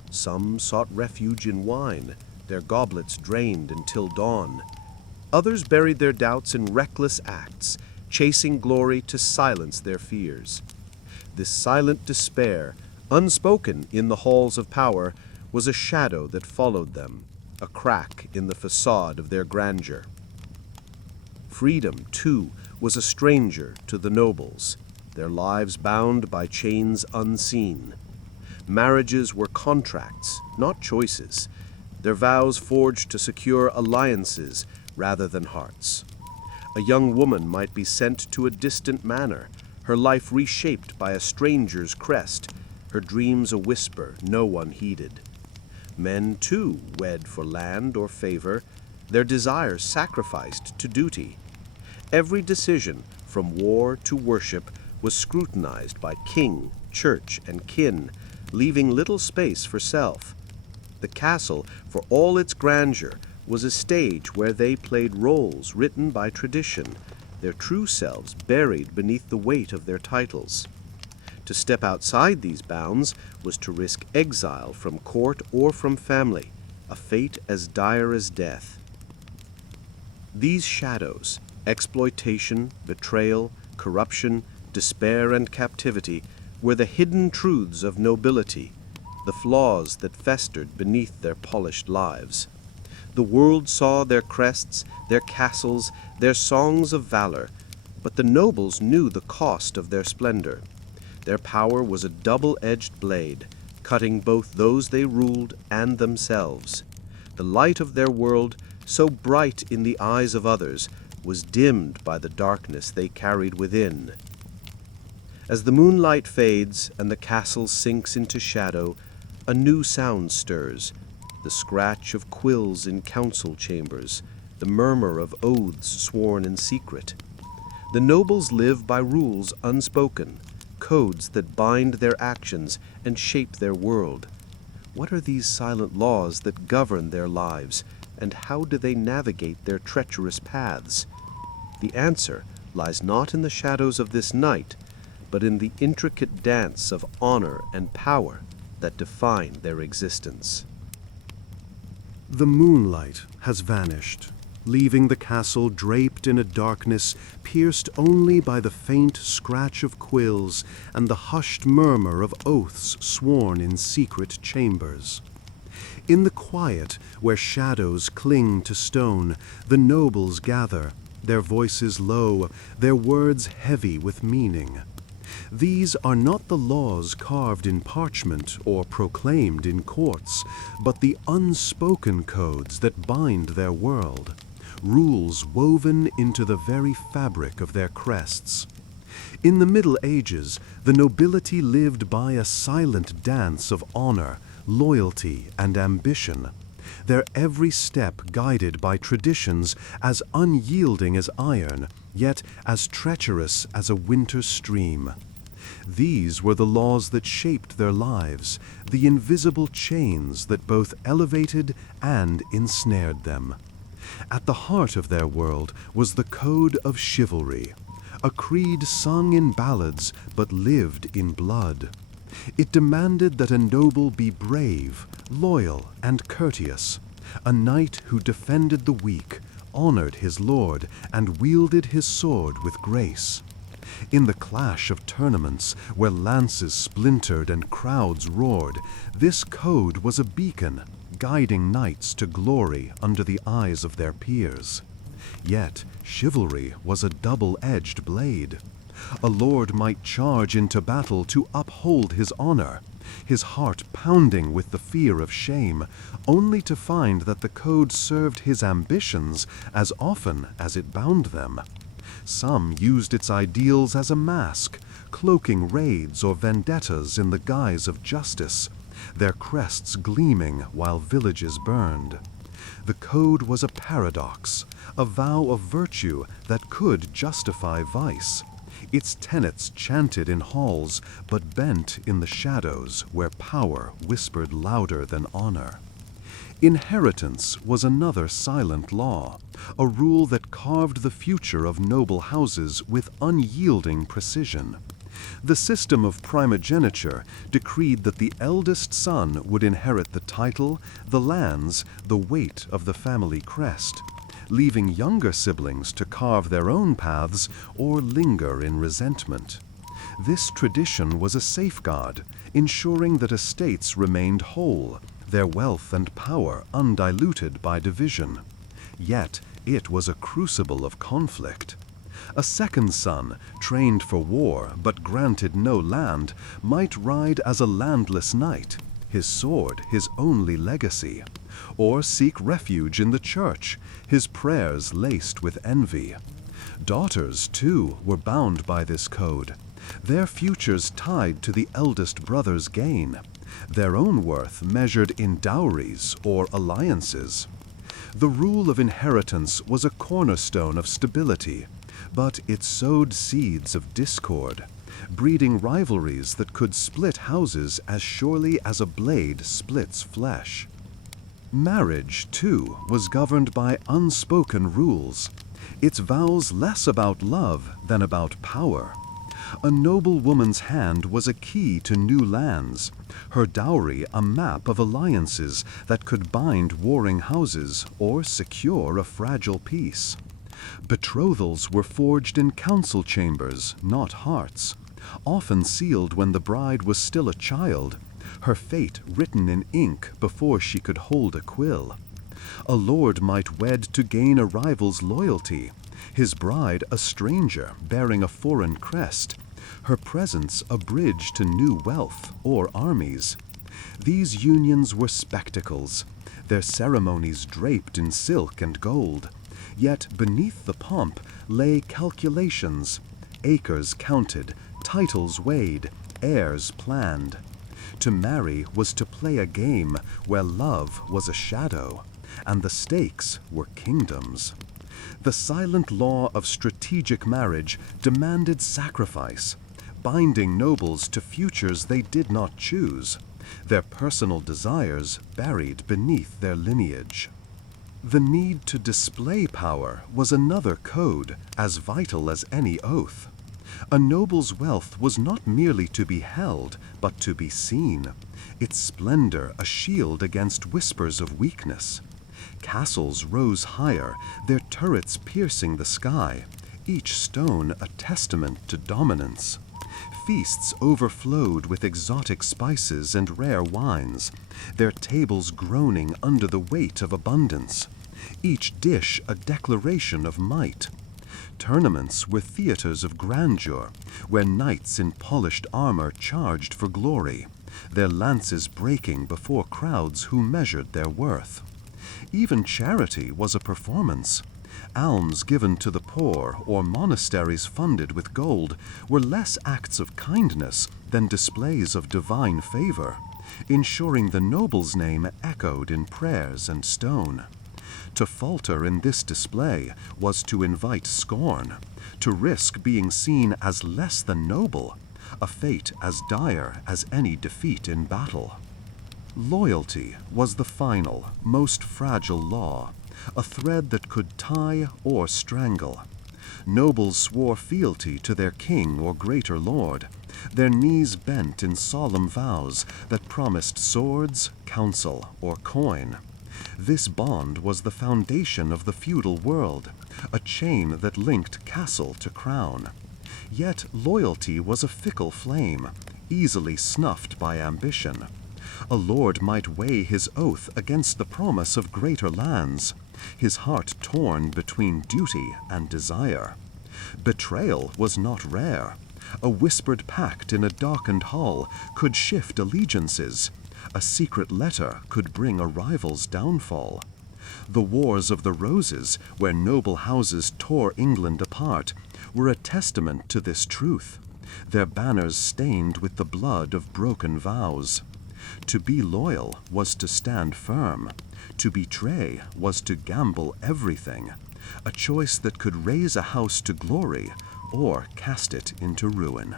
Some sought refuge in wine, their goblets drained until dawn. Others buried their doubts in reckless acts, chasing glory to silence their fears. This silent despair, unspoken in the halls of power, was a shadow that followed them, a crack in the facade of their grandeur. Freedom, too, was a stranger to the nobles, their lives bound by chains unseen. Marriages were contracts, not choices, their vows forged to secure alliances rather than hearts. A young woman might be sent to a distant manor, her life reshaped by a stranger's crest, her dreams a whisper no one heeded. Men, too, wed for land or favor, their desires sacrificed to duty. Every decision, from war to worship, was scrutinized by king, church, and kin, leaving little space for self. The castle, for all its grandeur, was a stage where they played roles written by tradition, their true selves buried beneath the weight of their titles. To step outside these bounds was to risk exile from court or from family, a fate as dire as death. These shadows, exploitation, betrayal, corruption, despair, and captivity, were the hidden truths of nobility, the flaws that festered beneath their polished lives. The world saw their crests, their castles, their songs of valor, but the nobles knew the cost of their splendor. Their power was a double-edged blade, cutting both those they ruled and themselves. The light of their world, so bright in the eyes of others, was dimmed by the darkness they carried within. As the moonlight fades and the castle sinks into shadow, a new sound stirs, the scratch of quills in council chambers, the murmur of oaths sworn in secret. The nobles live by rules unspoken, codes that bind their actions and shape their world. What are these silent laws that govern their lives, and how do they navigate their treacherous paths? The answer lies not in the shadows of this night, but in the intricate dance of honor and power that define their existence. The moonlight has vanished, leaving the castle draped in a darkness pierced only by the faint scratch of quills and the hushed murmur of oaths sworn in secret chambers. In the quiet, where shadows cling to stone, the nobles gather, their voices low, their words heavy with meaning. These are not the laws carved in parchment or proclaimed in courts, but the unspoken codes that bind their world, rules woven into the very fabric of their crests. In the Middle Ages, the nobility lived by a silent dance of honor, loyalty, and ambition, their every step guided by traditions as unyielding as iron, yet as treacherous as a winter stream. These were the laws that shaped their lives, the invisible chains that both elevated and ensnared them. At the heart of their world was the code of chivalry, a creed sung in ballads but lived in blood. It demanded that a noble be brave, loyal, and courteous, a knight who defended the weak, honored his lord, and wielded his sword with grace. In the clash of tournaments, where lances splintered and crowds roared, this code was a beacon, guiding knights to glory under the eyes of their peers. Yet chivalry was a double-edged blade. A lord might charge into battle to uphold his honor, his heart pounding with the fear of shame, only to find that the code served his ambitions as often as it bound them. Some used its ideals as a mask, cloaking raids or vendettas in the guise of justice, their crests gleaming while villages burned. The code was a paradox, a vow of virtue that could justify vice. Its tenets chanted in halls, but bent in the shadows where power whispered louder than honor. Inheritance was another silent law, a rule that carved the future of noble houses with unyielding precision. The system of primogeniture decreed that the eldest son would inherit the title, the lands, the weight of the family crest, leaving younger siblings to carve their own paths or linger in resentment. This tradition was a safeguard, ensuring that estates remained whole, their wealth and power undiluted by division. Yet it was a crucible of conflict. A second son, trained for war but granted no land, might ride as a landless knight, his sword his only legacy, or seek refuge in the church, his prayers laced with envy. Daughters, too, were bound by this code, their futures tied to the eldest brother's gain, their own worth measured in dowries or alliances. The rule of inheritance was a cornerstone of stability, but it sowed seeds of discord, breeding rivalries that could split houses as surely as a blade splits flesh. Marriage, too, was governed by unspoken rules, its vows less about love than about power. A noble woman's hand was a key to new lands, her dowry a map of alliances that could bind warring houses or secure a fragile peace. Betrothals were forged in council chambers, not hearts, often sealed when the bride was still a child, her fate written in ink before she could hold a quill. A lord might wed to gain a rival's loyalty, his bride a stranger bearing a foreign crest, her presence a bridge to new wealth or armies. These unions were spectacles, their ceremonies draped in silk and gold, yet beneath the pomp lay calculations, acres counted, titles weighed, heirs planned. To marry was to play a game where love was a shadow, and the stakes were kingdoms. The silent law of strategic marriage demanded sacrifice, binding nobles to futures they did not choose, their personal desires buried beneath their lineage. The need to display power was another code, as vital as any oath. A noble's wealth was not merely to be held, but to be seen, its splendor a shield against whispers of weakness. Castles rose higher, their turrets piercing the sky, each stone a testament to dominance. Feasts overflowed with exotic spices and rare wines, their tables groaning under the weight of abundance, each dish a declaration of might. Tournaments were theaters of grandeur, where knights in polished armor charged for glory, their lances breaking before crowds who measured their worth. Even charity was a performance. Alms given to the poor or monasteries funded with gold were less acts of kindness than displays of divine favor, ensuring the noble's name echoed in prayers and stone. To falter in this display was to invite scorn, to risk being seen as less than noble, a fate as dire as any defeat in battle. Loyalty was the final, most fragile law, a thread that could tie or strangle. Nobles swore fealty to their king or greater lord, their knees bent in solemn vows that promised swords, counsel, or coin. This bond was the foundation of the feudal world, a chain that linked castle to crown. Yet loyalty was a fickle flame, easily snuffed by ambition. A lord might weigh his oath against the promise of greater lands, his heart torn between duty and desire. Betrayal was not rare. A whispered pact in a darkened hall could shift allegiances. A secret letter could bring a rival's downfall. The Wars of the Roses, where noble houses tore England apart, were a testament to this truth, their banners stained with the blood of broken vows. To be loyal was to stand firm. To betray was to gamble everything, a choice that could raise a house to glory or cast it into ruin.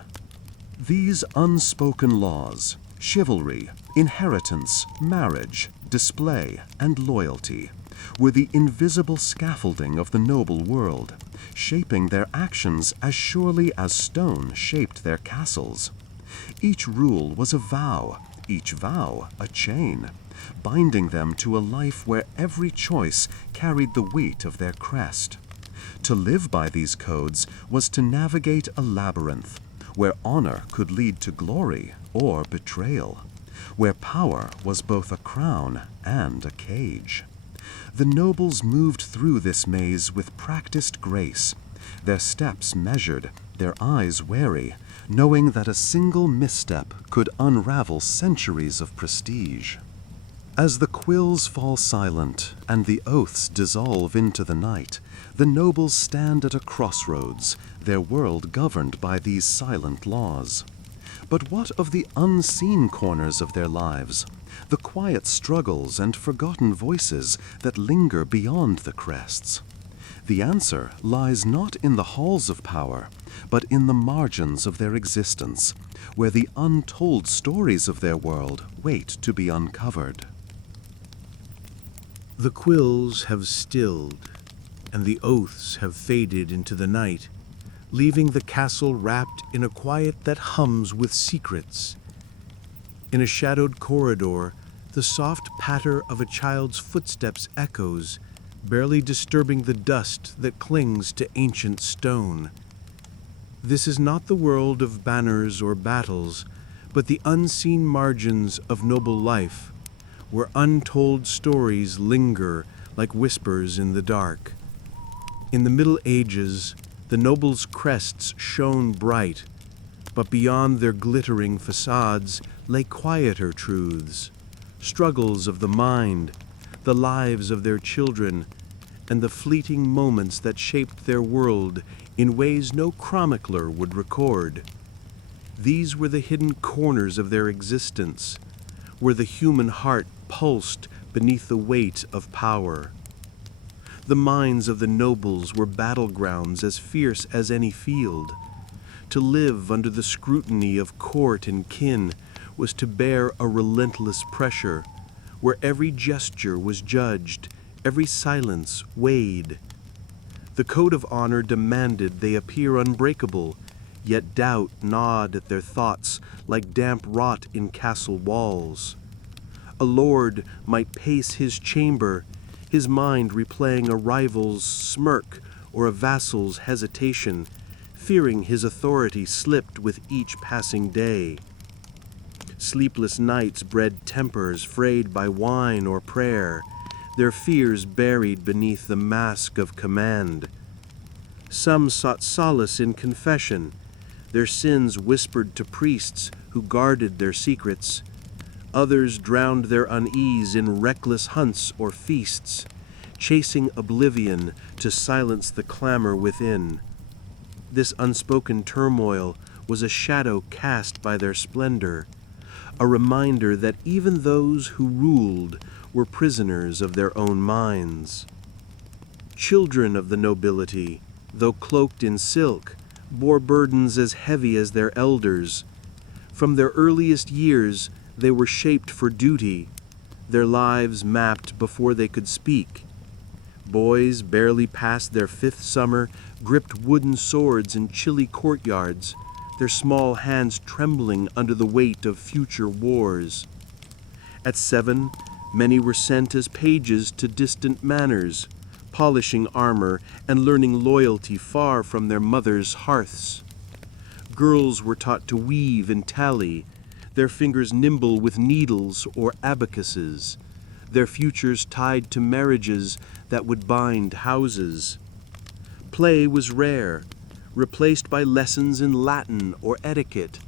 These unspoken laws, chivalry, inheritance, marriage, display, and loyalty, were the invisible scaffolding of the noble world, shaping their actions as surely as stone shaped their castles. Each rule was a vow, each vow a chain, binding them to a life where every choice carried the weight of their crest. To live by these codes was to navigate a labyrinth, where honor could lead to glory or betrayal, where power was both a crown and a cage. The nobles moved through this maze with practiced grace, their steps measured, their eyes wary, knowing that a single misstep could unravel centuries of prestige. As the quills fall silent and the oaths dissolve into the night, the nobles stand at a crossroads, their world governed by these silent laws. But what of the unseen corners of their lives, the quiet struggles and forgotten voices that linger beyond the crests? The answer lies not in the halls of power, but in the margins of their existence, where the untold stories of their world wait to be uncovered. The quills have stilled, and the oaths have faded into the night, leaving the castle wrapped in a quiet that hums with secrets. In a shadowed corridor, the soft patter of a child's footsteps echoes, barely disturbing the dust that clings to ancient stone. This is not the world of banners or battles, but the unseen margins of noble life, where untold stories linger like whispers in the dark. In the Middle Ages, the nobles' crests shone bright, but beyond their glittering facades lay quieter truths, struggles of the mind, the lives of their children, and the fleeting moments that shaped their world in ways no chronicler would record. These were the hidden corners of their existence, where the human heart pulsed beneath the weight of power. The minds of the nobles were battlegrounds as fierce as any field. To live under the scrutiny of court and kin was to bear a relentless pressure, where every gesture was judged, every silence weighed. The code of honor demanded they appear unbreakable, yet doubt gnawed at their thoughts like damp rot in castle walls. A lord might pace his chamber, his mind replaying a rival's smirk or a vassal's hesitation, fearing his authority slipped with each passing day. Sleepless nights bred tempers frayed by wine or prayer, their fears buried beneath the mask of command. Some sought solace in confession, their sins whispered to priests who guarded their secrets. Others drowned their unease in reckless hunts or feasts, chasing oblivion to silence the clamor within. This unspoken turmoil was a shadow cast by their splendor, a reminder that even those who ruled were prisoners of their own minds. Children of the nobility, though cloaked in silk, bore burdens as heavy as their elders. From their earliest years, they were shaped for duty, their lives mapped before they could speak. Boys barely past their 5th summer gripped wooden swords in chilly courtyards, their small hands trembling under the weight of future wars. At 7, many were sent as pages to distant manors, polishing armor and learning loyalty far from their mothers' hearths. Girls were taught to weave and tally, their fingers nimble with needles or abacuses, their futures tied to marriages that would bind houses. Play was rare, replaced by lessons in Latin or etiquette,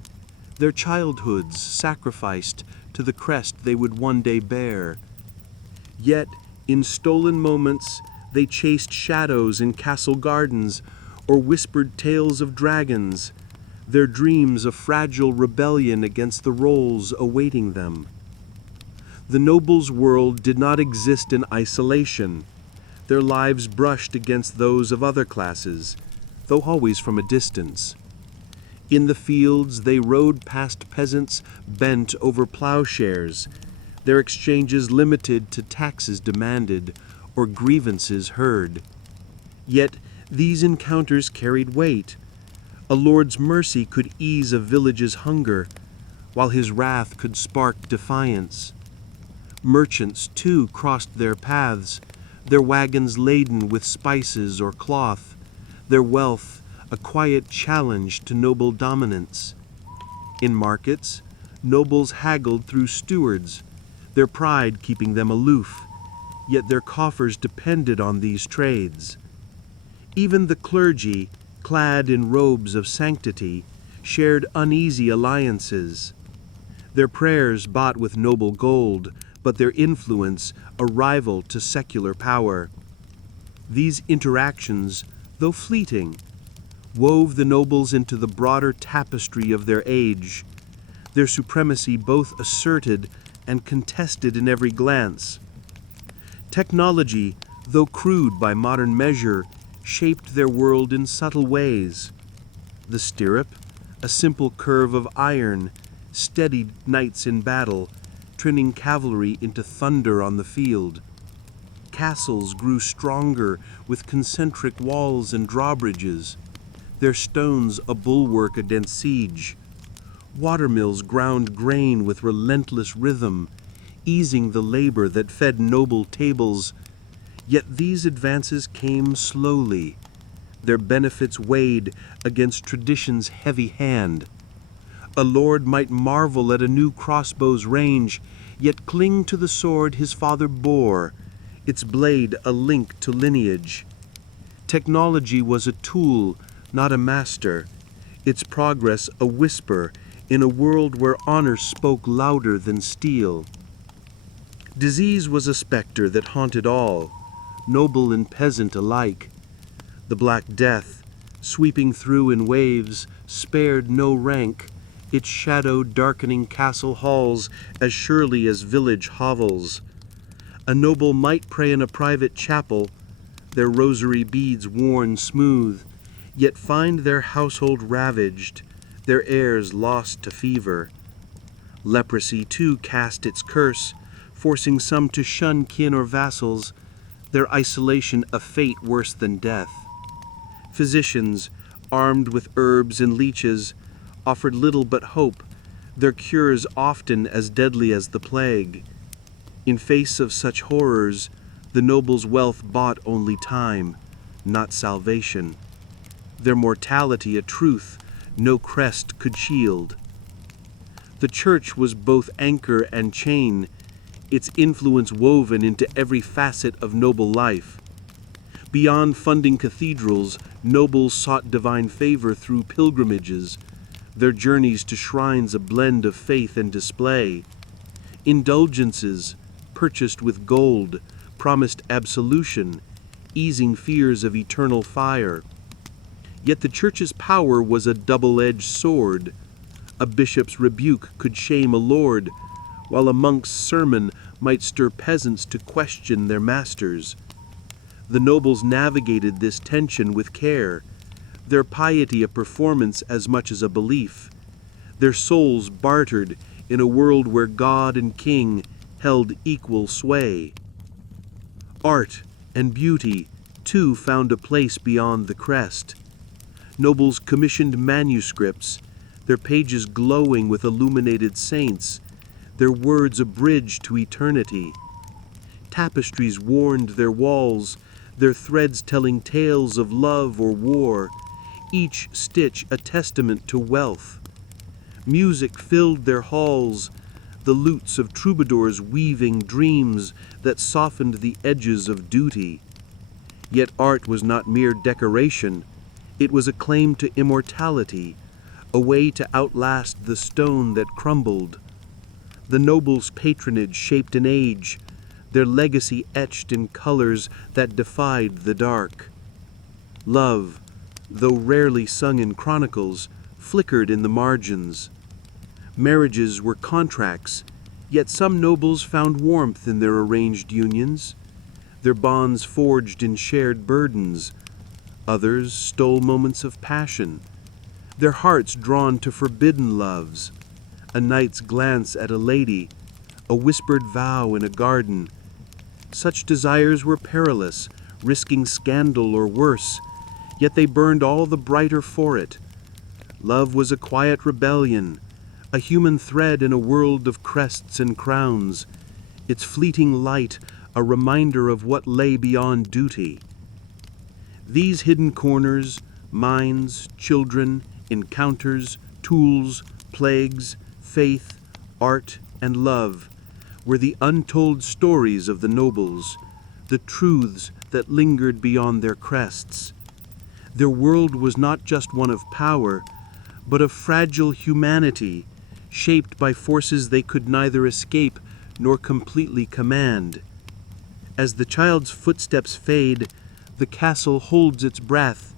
their childhoods sacrificed to the crest they would one day bear. Yet, in stolen moments, they chased shadows in castle gardens or whispered tales of dragons, their dreams a fragile rebellion against the roles awaiting them. The nobles' world did not exist in isolation. Their lives brushed against those of other classes, though always from a distance. In the fields, they rode past peasants bent over plowshares, their exchanges limited to taxes demanded or grievances heard. Yet these encounters carried weight. A lord's mercy could ease a village's hunger, while his wrath could spark defiance. Merchants, too, crossed their paths, their wagons laden with spices or cloth, their wealth a quiet challenge to noble dominance. In markets, nobles haggled through stewards, their pride keeping them aloof, yet their coffers depended on these trades. Even the clergy, clad in robes of sanctity, shared uneasy alliances. Their prayers bought with noble gold, but their influence a rival to secular power. These interactions, though fleeting, wove the nobles into the broader tapestry of their age, their supremacy both asserted and contested in every glance. Technology, though crude by modern measure, shaped their world in subtle ways. The stirrup, a simple curve of iron, steadied knights in battle, turning cavalry into thunder on the field. Castles grew stronger with concentric walls and drawbridges, their stones a bulwark against siege. Watermills ground grain with relentless rhythm, easing the labor that fed noble tables. Yet these advances came slowly, their benefits weighed against tradition's heavy hand. A lord might marvel at a new crossbow's range, yet cling to the sword his father bore, its blade a link to lineage. Technology was a tool, not a master, its progress a whisper in a world where honor spoke louder than steel. Disease was a specter that haunted all, noble and peasant alike. The Black Death, sweeping through in waves, spared no rank, its shadow darkening castle halls as surely as village hovels. A noble might pray in a private chapel, their rosary beads worn smooth, yet find their household ravaged, their heirs lost to fever. Leprosy too cast its curse, forcing some to shun kin or vassals, their isolation a fate worse than death. Physicians, armed with herbs and leeches, offered little but hope, their cures often as deadly as the plague. In face of such horrors, the nobles' wealth bought only time, not salvation. Their mortality a truth no crest could shield. The church was both anchor and chain, its influence woven into every facet of noble life. Beyond funding cathedrals, nobles sought divine favor through pilgrimages, their journeys to shrines a blend of faith and display. Indulgences, purchased with gold, promised absolution, easing fears of eternal fire. Yet the church's power was a double-edged sword. A bishop's rebuke could shame a lord, while a monk's sermon might stir peasants to question their masters. The nobles navigated this tension with care, their piety a performance as much as a belief, their souls bartered in a world where God and king held equal sway. Art and beauty, too, found a place beyond the crest. Nobles commissioned manuscripts, their pages glowing with illuminated saints, their words a bridge to eternity. Tapestries warmed their walls, their threads telling tales of love or war, each stitch a testament to wealth. Music filled their halls, the lutes of troubadours weaving dreams that softened the edges of duty. Yet art was not mere decoration, it was a claim to immortality, a way to outlast the stone that crumbled. The nobles' patronage shaped an age, their legacy etched in colors that defied the dark. Love, though rarely sung in chronicles, flickered in the margins. Marriages were contracts, yet some nobles found warmth in their arranged unions, their bonds forged in shared burdens. Others stole moments of passion, their hearts drawn to forbidden loves, a knight's glance at a lady, a whispered vow in a garden. Such desires were perilous, risking scandal or worse, yet they burned all the brighter for it. Love was a quiet rebellion, a human thread in a world of crests and crowns, its fleeting light a reminder of what lay beyond duty. These hidden corners, minds, children, encounters, tools, plagues, faith, art, and love, were the untold stories of the nobles, the truths that lingered beyond their crests. Their world was not just one of power, but of fragile humanity, shaped by forces they could neither escape nor completely command. As the child's footsteps fade, the castle holds its breath,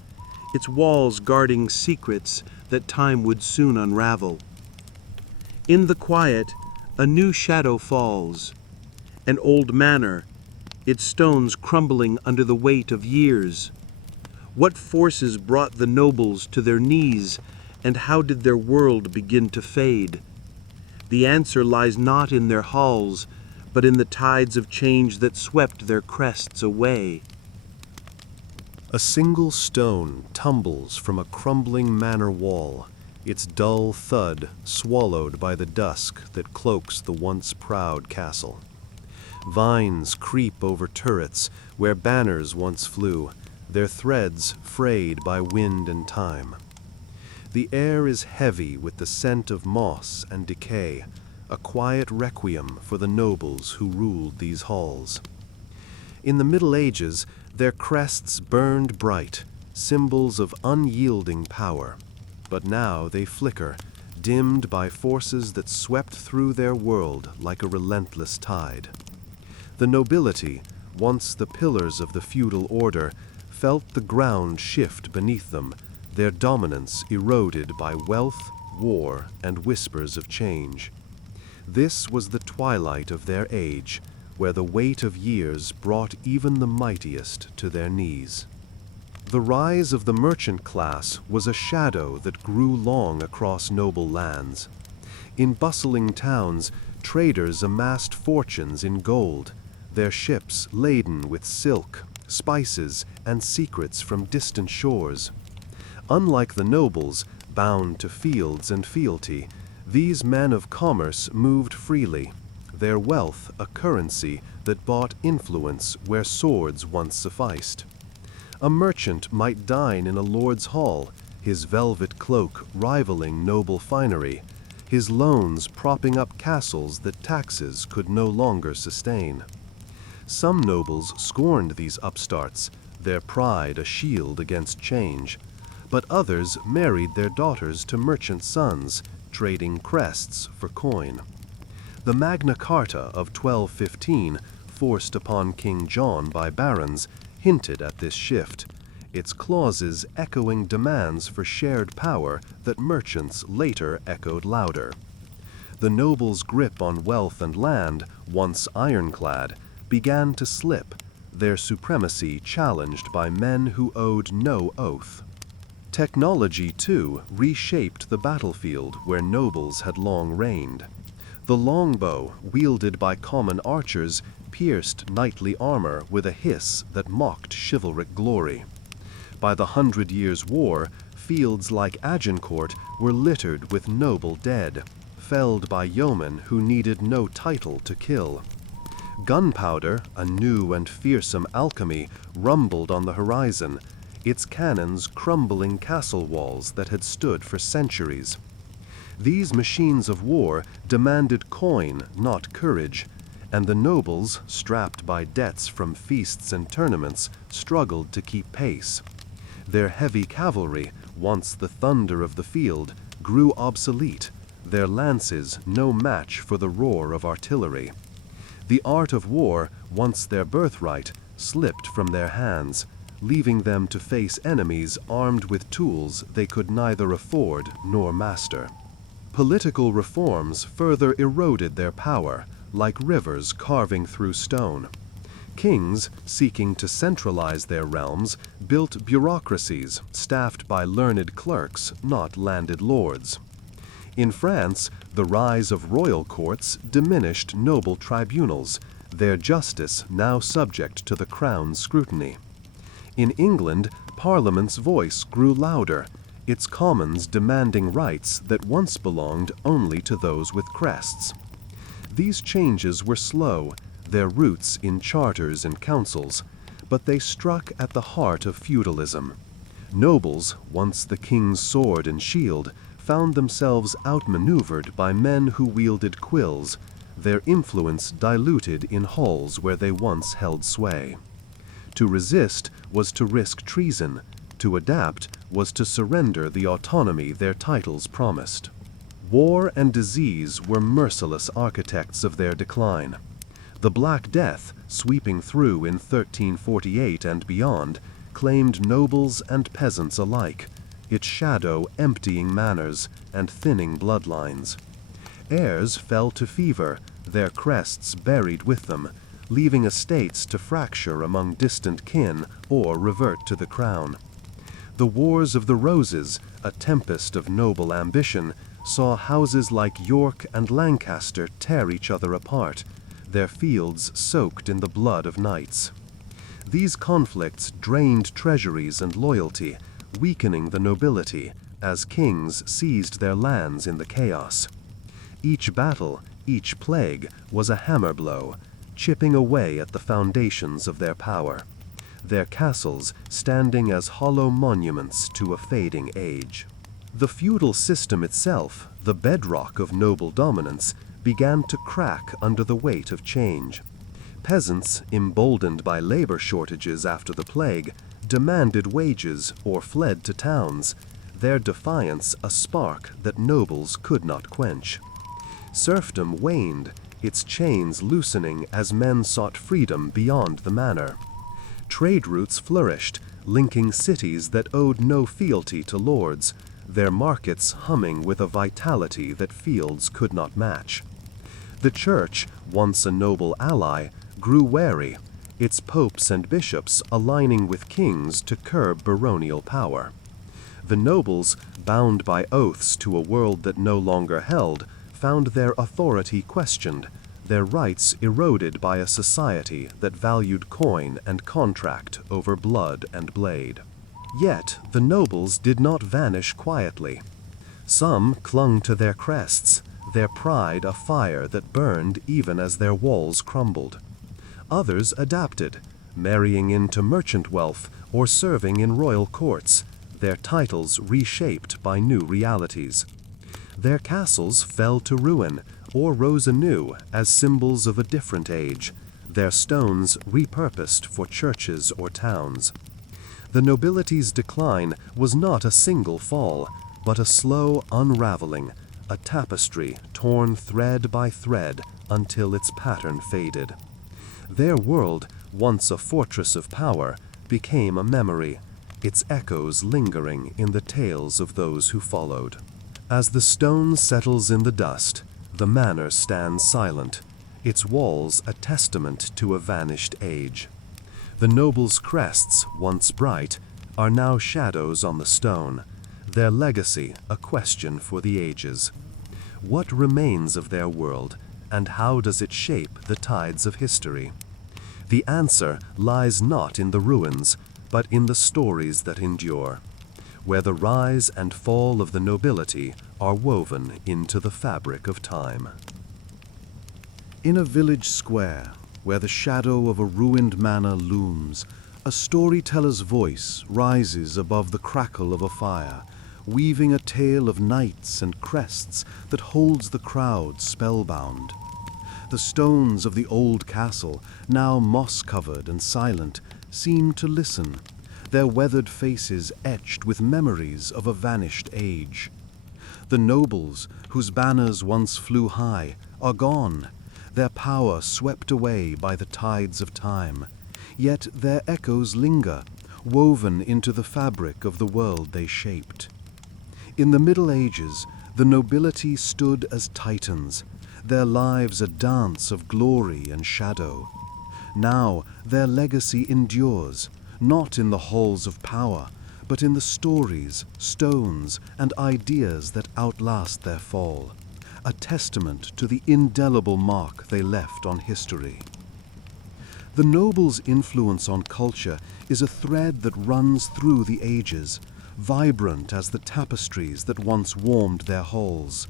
its walls guarding secrets that time would soon unravel. In the quiet, a new shadow falls, an old manor, its stones crumbling under the weight of years. What forces brought the nobles to their knees, and how did their world begin to fade? The answer lies not in their halls, but in the tides of change that swept their crests away. A single stone tumbles from a crumbling manor wall, its dull thud swallowed by the dusk that cloaks the once proud castle. Vines creep over turrets where banners once flew, their threads frayed by wind and time. The air is heavy with the scent of moss and decay, a quiet requiem for the nobles who ruled these halls. In the Middle Ages, their crests burned bright, symbols of unyielding power, but now they flicker, dimmed by forces that swept through their world like a relentless tide. The nobility, once the pillars of the feudal order, felt the ground shift beneath them, their dominance eroded by wealth, war, and whispers of change. This was the twilight of their age, where the weight of years brought even the mightiest to their knees. The rise of the merchant class was a shadow that grew long across noble lands. In bustling towns, traders amassed fortunes in gold, their ships laden with silk, spices, and secrets from distant shores. Unlike the nobles, bound to fields and fealty, these men of commerce moved freely, their wealth a currency that bought influence where swords once sufficed. A merchant might dine in a lord's hall, his velvet cloak rivaling noble finery, his loans propping up castles that taxes could no longer sustain. Some nobles scorned these upstarts, their pride a shield against change, but others married their daughters to merchant sons, trading crests for coin. The Magna Carta of 1215, forced upon King John by barons, hinted at this shift, its clauses echoing demands for shared power that merchants later echoed louder. The nobles' grip on wealth and land, once ironclad, began to slip, their supremacy challenged by men who owed no oath. Technology, too, reshaped the battlefield where nobles had long reigned. The longbow, wielded by common archers, pierced knightly armor with a hiss that mocked chivalric glory. By the 100 Years' War, fields like Agincourt were littered with noble dead, felled by yeomen who needed no title to kill. Gunpowder, a new and fearsome alchemy, rumbled on the horizon, its cannons crumbling castle walls that had stood for centuries. These machines of war demanded coin, not courage, and the nobles, strapped by debts from feasts and tournaments, struggled to keep pace. Their heavy cavalry, once the thunder of the field, grew obsolete, their lances no match for the roar of artillery. The art of war, once their birthright, slipped from their hands, leaving them to face enemies armed with tools they could neither afford nor master. Political reforms further eroded their power, like rivers carving through stone. Kings, seeking to centralize their realms, built bureaucracies staffed by learned clerks, not landed lords. In France, the rise of royal courts diminished noble tribunals, their justice now subject to the crown's scrutiny. In England, Parliament's voice grew louder, its commons demanding rights that once belonged only to those with crests. These changes were slow, their roots in charters and councils, but they struck at the heart of feudalism. Nobles, once the king's sword and shield, found themselves outmaneuvered by men who wielded quills, their influence diluted in halls where they once held sway. To resist was to risk treason, to adapt was to surrender the autonomy their titles promised. War and disease were merciless architects of their decline. The Black Death, sweeping through in 1348 and beyond, claimed nobles and peasants alike, its shadow emptying manors and thinning bloodlines. Heirs fell to fever, their crests buried with them, leaving estates to fracture among distant kin or revert to the crown. The Wars of the Roses, a tempest of noble ambition, saw houses like York and Lancaster tear each other apart, their fields soaked in the blood of knights. These conflicts drained treasuries and loyalty, weakening the nobility, as kings seized their lands in the chaos. Each battle, each plague, was a hammer blow, chipping away at the foundations of their power, their castles standing as hollow monuments to a fading age. The feudal system itself, the bedrock of noble dominance, began to crack under the weight of change. Peasants, emboldened by labor shortages after the plague, demanded wages or fled to towns, their defiance a spark that nobles could not quench. Serfdom waned, its chains loosening as men sought freedom beyond the manor. Trade routes flourished, linking cities that owed no fealty to lords, their markets humming with a vitality that fields could not match. The church, once a noble ally, grew wary, its popes and bishops aligning with kings to curb baronial power. The nobles, bound by oaths to a world that no longer held, found their authority questioned, their rights eroded by a society that valued coin and contract over blood and blade. Yet the nobles did not vanish quietly. Some clung to their crests, their pride a fire that burned even as their walls crumbled. Others adapted, marrying into merchant wealth or serving in royal courts, their titles reshaped by new realities. Their castles fell to ruin or rose anew as symbols of a different age, their stones repurposed for churches or towns. The nobility's decline was not a single fall, but a slow unraveling, a tapestry torn thread by thread until its pattern faded. Their world, once a fortress of power, became a memory, its echoes lingering in the tales of those who followed. As the stone settles in the dust, the manor stands silent, its walls a testament to a vanished age. The nobles' crests, once bright, are now shadows on the stone, their legacy a question for the ages. What remains of their world, and how does it shape the tides of history? The answer lies not in the ruins, but in the stories that endure, where the rise and fall of the nobility are woven into the fabric of time. In a village square, where the shadow of a ruined manor looms, a storyteller's voice rises above the crackle of a fire, weaving a tale of knights and crests that holds the crowd spellbound. The stones of the old castle, now moss-covered and silent, seem to listen, their weathered faces etched with memories of a vanished age. The nobles, whose banners once flew high, are gone, their power swept away by the tides of time. Yet their echoes linger, woven into the fabric of the world they shaped. In the Middle Ages, the nobility stood as titans, their lives a dance of glory and shadow. Now their legacy endures, not in the halls of power, but in the stories, stones, and ideas that outlast their fall, a testament to the indelible mark they left on history. The nobles' influence on culture is a thread that runs through the ages, vibrant as the tapestries that once warmed their halls.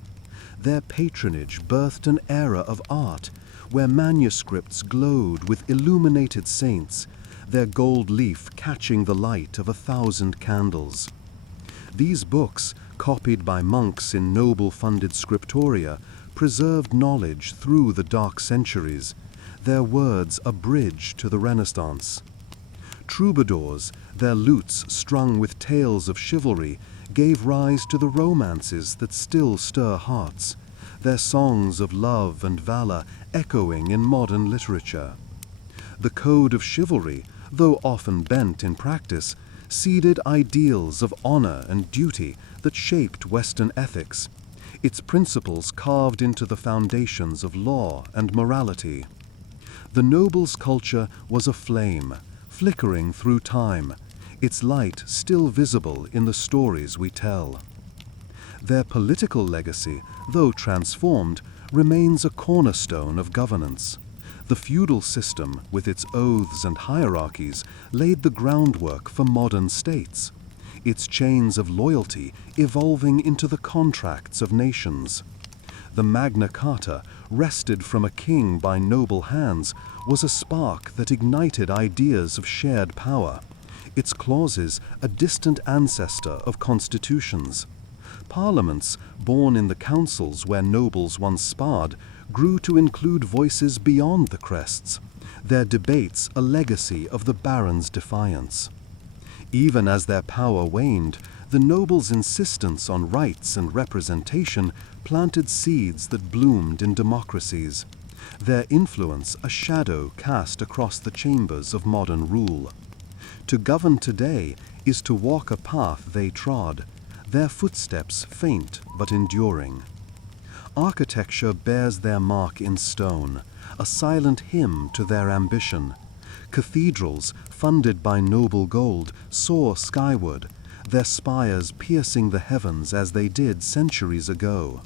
Their patronage birthed an era of art, where manuscripts glowed with illuminated saints, their gold leaf catching the light of 1,000 candles. These books, copied by monks in noble-funded scriptoria, preserved knowledge through the dark centuries, their words a bridge to the Renaissance. Troubadours, their lutes strung with tales of chivalry, gave rise to the romances that still stir hearts, their songs of love and valor echoing in modern literature. The code of chivalry, though often bent in practice, seeded ideals of honor and duty that shaped Western ethics, its principles carved into the foundations of law and morality. The nobles' culture was a flame, flickering through time, its light still visible in the stories we tell. Their political legacy, though transformed, remains a cornerstone of governance. The feudal system, with its oaths and hierarchies, laid the groundwork for modern states, its chains of loyalty evolving into the contracts of nations. The Magna Carta, wrested from a king by noble hands, was a spark that ignited ideas of shared power, its clauses a distant ancestor of constitutions. Parliaments, born in the councils where nobles once sparred, grew to include voices beyond the crests, their debates a legacy of the barons' defiance. Even as their power waned, the nobles' insistence on rights and representation planted seeds that bloomed in democracies, their influence a shadow cast across the chambers of modern rule. To govern today is to walk a path they trod, their footsteps faint but enduring. Architecture bears their mark in stone, a silent hymn to their ambition. Cathedrals, funded by noble gold, soar skyward, their spires piercing the heavens as they did centuries ago.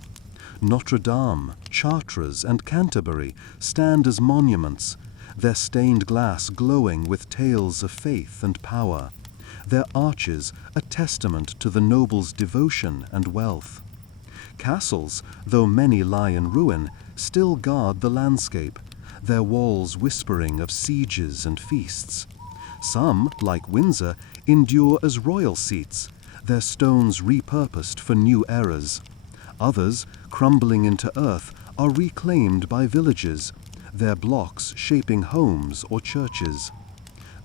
Notre Dame, Chartres, and Canterbury stand as monuments, their stained glass glowing with tales of faith and power, their arches a testament to the nobles' devotion and wealth. Castles, though many lie in ruin, still guard the landscape, their walls whispering of sieges and feasts. Some, like Windsor, endure as royal seats, their stones repurposed for new eras. Others, crumbling into earth, are reclaimed by villages, their blocks shaping homes or churches.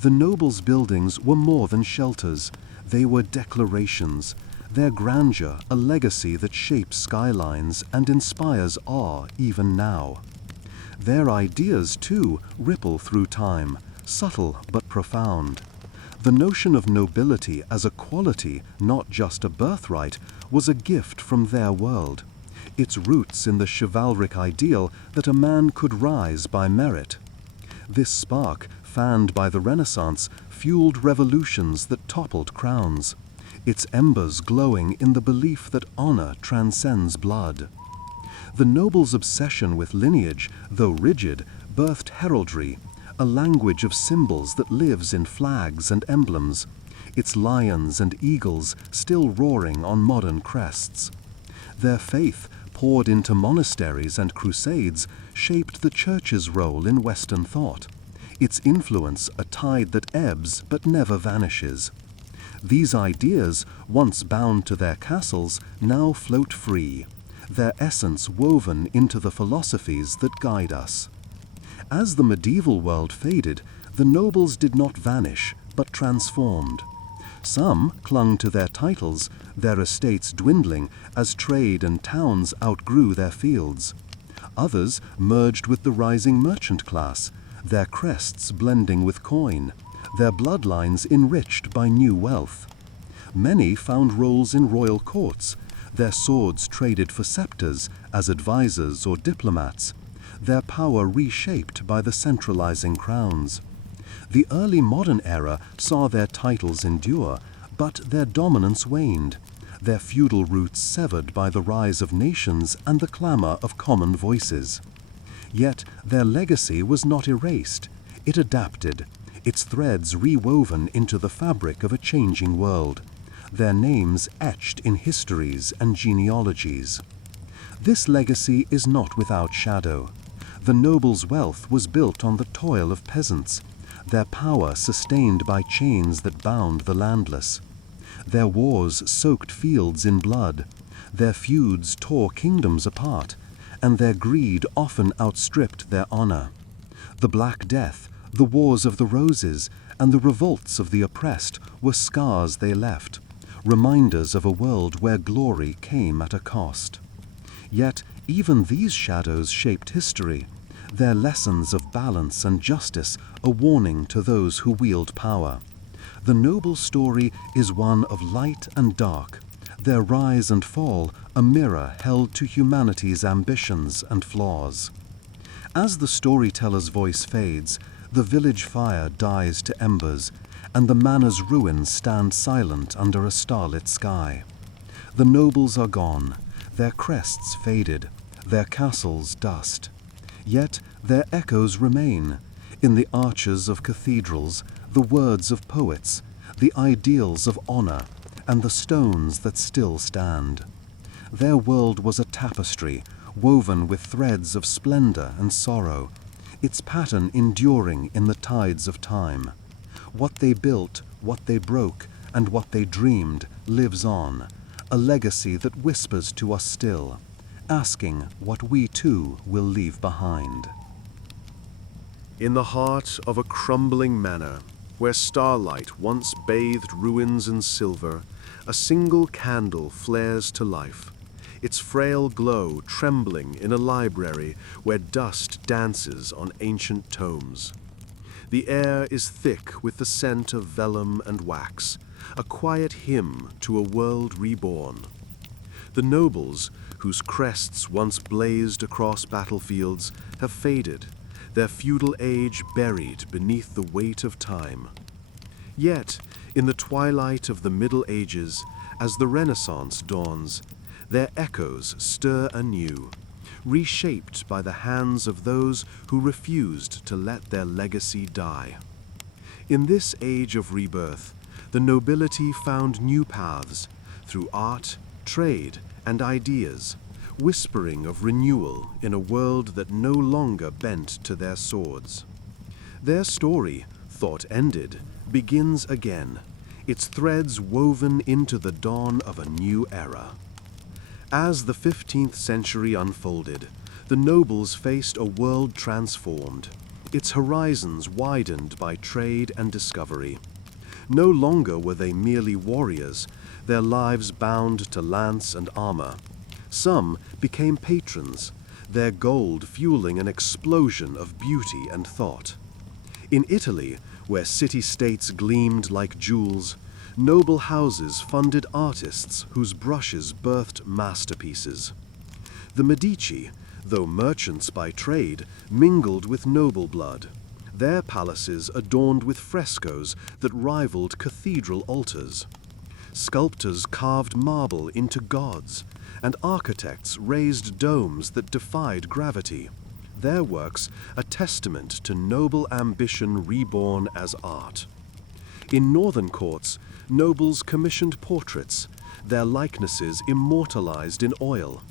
The nobles' buildings were more than shelters, they were declarations, their grandeur a legacy that shapes skylines and inspires awe even now. Their ideas, too, ripple through time, subtle but profound. The notion of nobility as a quality, not just a birthright, was a gift from their world, its roots in the chivalric ideal that a man could rise by merit. This spark, fanned by the Renaissance, fueled revolutions that toppled crowns, its embers glowing in the belief that honor transcends blood. The nobles' obsession with lineage, though rigid, birthed heraldry, a language of symbols that lives in flags and emblems, its lions and eagles still roaring on modern crests. Their faith, poured into monasteries and crusades, shaped the church's role in Western thought, its influence a tide that ebbs but never vanishes. These ideas, once bound to their castles, now float free, their essence woven into the philosophies that guide us. As the medieval world faded, the nobles did not vanish, but transformed. Some clung to their titles, their estates dwindling as trade and towns outgrew their fields. Others merged with the rising merchant class, their crests blending with coin, their bloodlines enriched by new wealth. Many found roles in royal courts, their swords traded for scepters as advisors or diplomats, their power reshaped by the centralizing crowns. The early modern era saw their titles endure, but their dominance waned, their feudal roots severed by the rise of nations and the clamor of common voices. Yet their legacy was not erased. It adapted, its threads rewoven into the fabric of a changing world, their names etched in histories and genealogies. This legacy is not without shadow. The nobles' wealth was built on the toil of peasants, their power sustained by chains that bound the landless. Their wars soaked fields in blood, their feuds tore kingdoms apart, and their greed often outstripped their honor. The Black Death, the Wars of the Roses, and the revolts of the oppressed were scars they left, reminders of a world where glory came at a cost. Yet even these shadows shaped history, their lessons of balance and justice a warning to those who wield power. The noble story is one of light and dark, their rise and fall a mirror held to humanity's ambitions and flaws. As the storyteller's voice fades, the village fire dies to embers, and the manor's ruins stand silent under a starlit sky. The nobles are gone, their crests faded, their castles dust. Yet their echoes remain, in the arches of cathedrals, the words of poets, the ideals of honor, and the stones that still stand. Their world was a tapestry, woven with threads of splendor and sorrow, its pattern enduring in the tides of time. What they built, what they broke, and what they dreamed lives on, a legacy that whispers to us still, asking what we too will leave behind. In the heart of a crumbling manor, where starlight once bathed ruins in silver, a single candle flares to life, its frail glow trembling in a library where dust dances on ancient tomes. The air is thick with the scent of vellum and wax, a quiet hymn to a world reborn. The nobles, whose crests once blazed across battlefields, have faded, their feudal age buried beneath the weight of time. Yet, in the twilight of the Middle Ages, as the Renaissance dawns, their echoes stir anew, reshaped by the hands of those who refused to let their legacy die. In this age of rebirth, the nobility found new paths through art, trade, and ideas, whispering of renewal in a world that no longer bent to their swords. Their story, thought ended, begins again, its threads woven into the dawn of a new era. As the 15th century unfolded, the nobles faced a world transformed, its horizons widened by trade and discovery. No longer were they merely warriors, their lives bound to lance and armor. Some became patrons, their gold fueling an explosion of beauty and thought. In Italy, where city-states gleamed like jewels, noble houses funded artists whose brushes birthed masterpieces. The Medici, though merchants by trade, mingled with noble blood, their palaces adorned with frescoes that rivaled cathedral altars. Sculptors carved marble into gods, and architects raised domes that defied gravity, their works a testament to noble ambition reborn as art. In northern courts, nobles commissioned portraits, their likenesses immortalized in oil,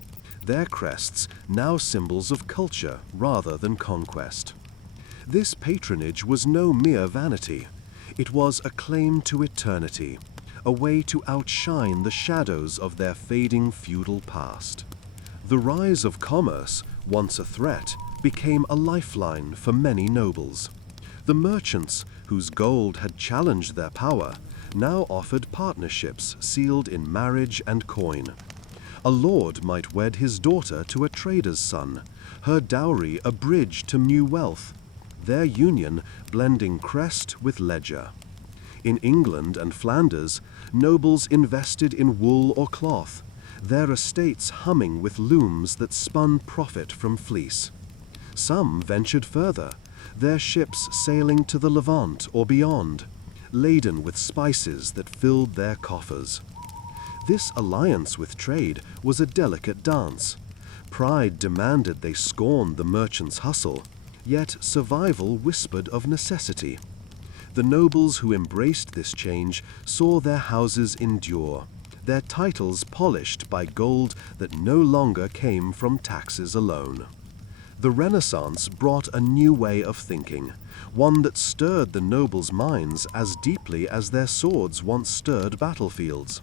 their crests now symbols of culture rather than conquest. This patronage was no mere vanity. It was a claim to eternity, a way to outshine the shadows of their fading feudal past. The rise of commerce, once a threat, became a lifeline for many nobles. The merchants, whose gold had challenged their power, now offered partnerships sealed in marriage and coin. A lord might wed his daughter to a trader's son, her dowry a bridge to new wealth, their union blending crest with ledger. In England and Flanders, nobles invested in wool or cloth, their estates humming with looms that spun profit from fleece. Some ventured further, their ships sailing to the Levant or beyond, laden with spices that filled their coffers. This alliance with trade was a delicate dance. Pride demanded they scorn the merchant's hustle, yet survival whispered of necessity. The nobles who embraced this change saw their houses endure, their titles polished by gold that no longer came from taxes alone. The Renaissance brought a new way of thinking, one that stirred the nobles' minds as deeply as their swords once stirred battlefields.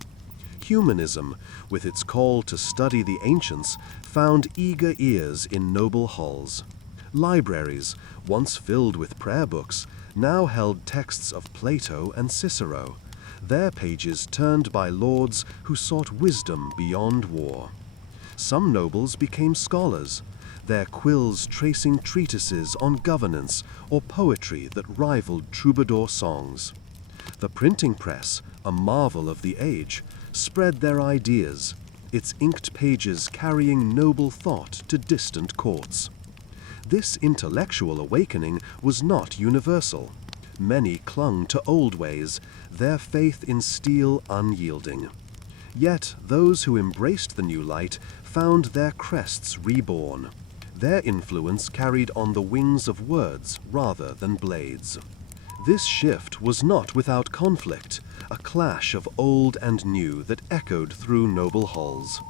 Humanism, with its call to study the ancients, found eager ears in noble halls. Libraries, once filled with prayer books, now held texts of Plato and Cicero. their pages turned by lords who sought wisdom beyond war. Some nobles became scholars, their quills tracing treatises on governance or poetry that rivaled troubadour songs. The printing press, a marvel of the age, spread their ideas, its inked pages carrying noble thought to distant courts. This intellectual awakening was not universal. Many clung to old ways, their faith in steel unyielding. Yet those who embraced the new light found their crests reborn. Their influence carried on the wings of words rather than blades. This shift was not without conflict, a clash of old and new that echoed through noble halls.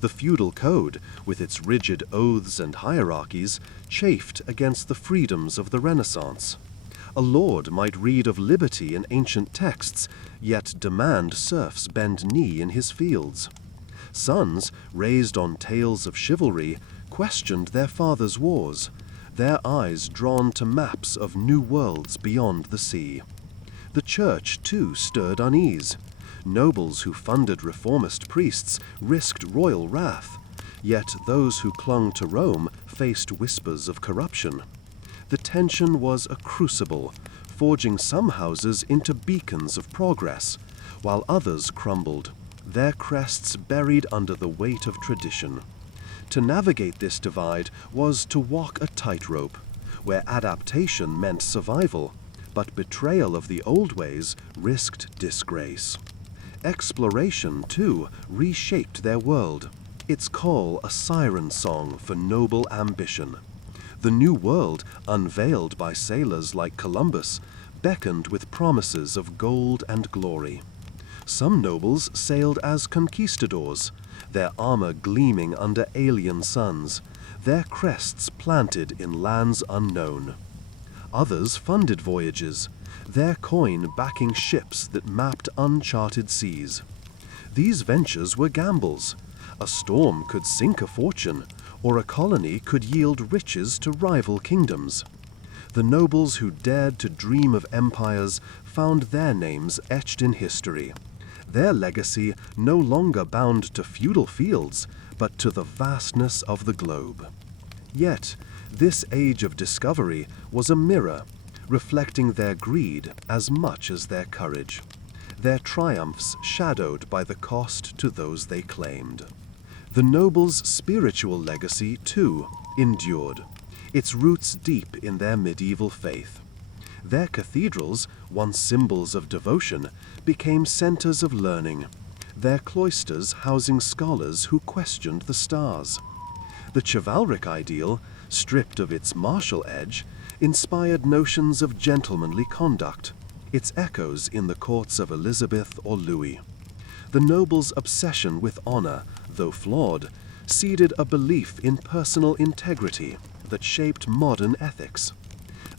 The feudal code, with its rigid oaths and hierarchies, chafed against the freedoms of the Renaissance. A lord might read of liberty in ancient texts, yet demand serfs bend knee in his fields. Sons, raised on tales of chivalry, questioned their fathers' wars, their eyes drawn to maps of new worlds beyond the sea. The church, too, stirred unease. Nobles who funded reformist priests risked royal wrath, yet those who clung to Rome faced whispers of corruption. The tension was a crucible, forging some houses into beacons of progress, while others crumbled, their crests buried under the weight of tradition. To navigate this divide was to walk a tightrope, where adaptation meant survival, but betrayal of the old ways risked disgrace. Exploration, too, reshaped their world, its call a siren song for noble ambition. The new world, unveiled by sailors like Columbus, beckoned with promises of gold and glory. Some nobles sailed as conquistadors, their armor gleaming under alien suns, their crests planted in lands unknown. Others funded voyages, their coin backing ships that mapped uncharted seas. These ventures were gambles. A storm could sink a fortune, or a colony could yield riches to rival kingdoms. The nobles who dared to dream of empires found their names etched in history, their legacy no longer bound to feudal fields, but to the vastness of the globe. Yet, this age of discovery was a mirror, reflecting their greed as much as their courage, their triumphs shadowed by the cost to those they claimed. The nobles' spiritual legacy, too, endured, its roots deep in their medieval faith. Their cathedrals, once symbols of devotion, became centers of learning, their cloisters housing scholars who questioned the stars. The chivalric ideal, stripped of its martial edge, inspired notions of gentlemanly conduct, its echoes in the courts of Elizabeth or Louis. The nobles' obsession with honor, though flawed, seeded a belief in personal integrity that shaped modern ethics.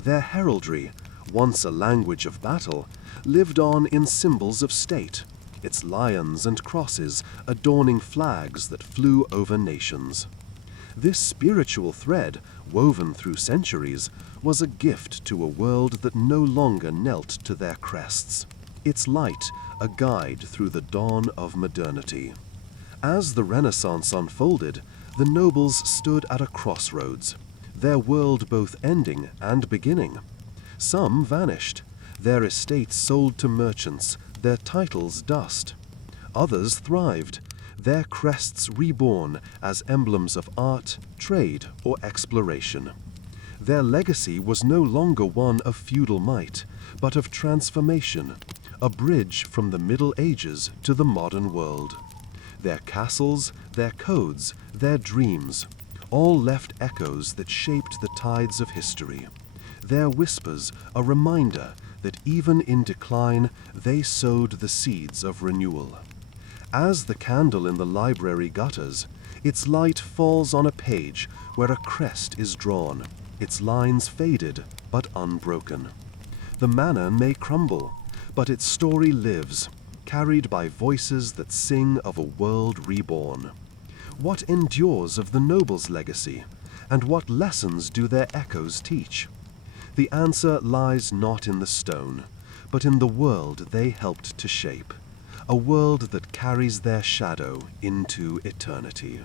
Their heraldry, once a language of battle, lived on in symbols of state, its lions and crosses adorning flags that flew over nations. This spiritual thread, woven through centuries, was a gift to a world that no longer knelt to their crests, its light a guide through the dawn of modernity. As the Renaissance unfolded, the nobles stood at a crossroads, their world both ending and beginning. Some vanished, their estates sold to merchants, their titles dust. Others thrived, their crests reborn as emblems of art, trade, or exploration. Their legacy was no longer one of feudal might, but of transformation, a bridge from the Middle Ages to the modern world. Their castles, their codes, their dreams, all left echoes that shaped the tides of history. Their whispers a reminder that even in decline, they sowed the seeds of renewal. As the candle in the library gutters, its light falls on a page where a crest is drawn, its lines faded but unbroken. The manner may crumble, but its story lives, carried by voices that sing of a world reborn. What endures of the nobles' legacy, and what lessons do their echoes teach? The answer lies not in the stone, but in the world they helped to shape, a world that carries their shadow into eternity.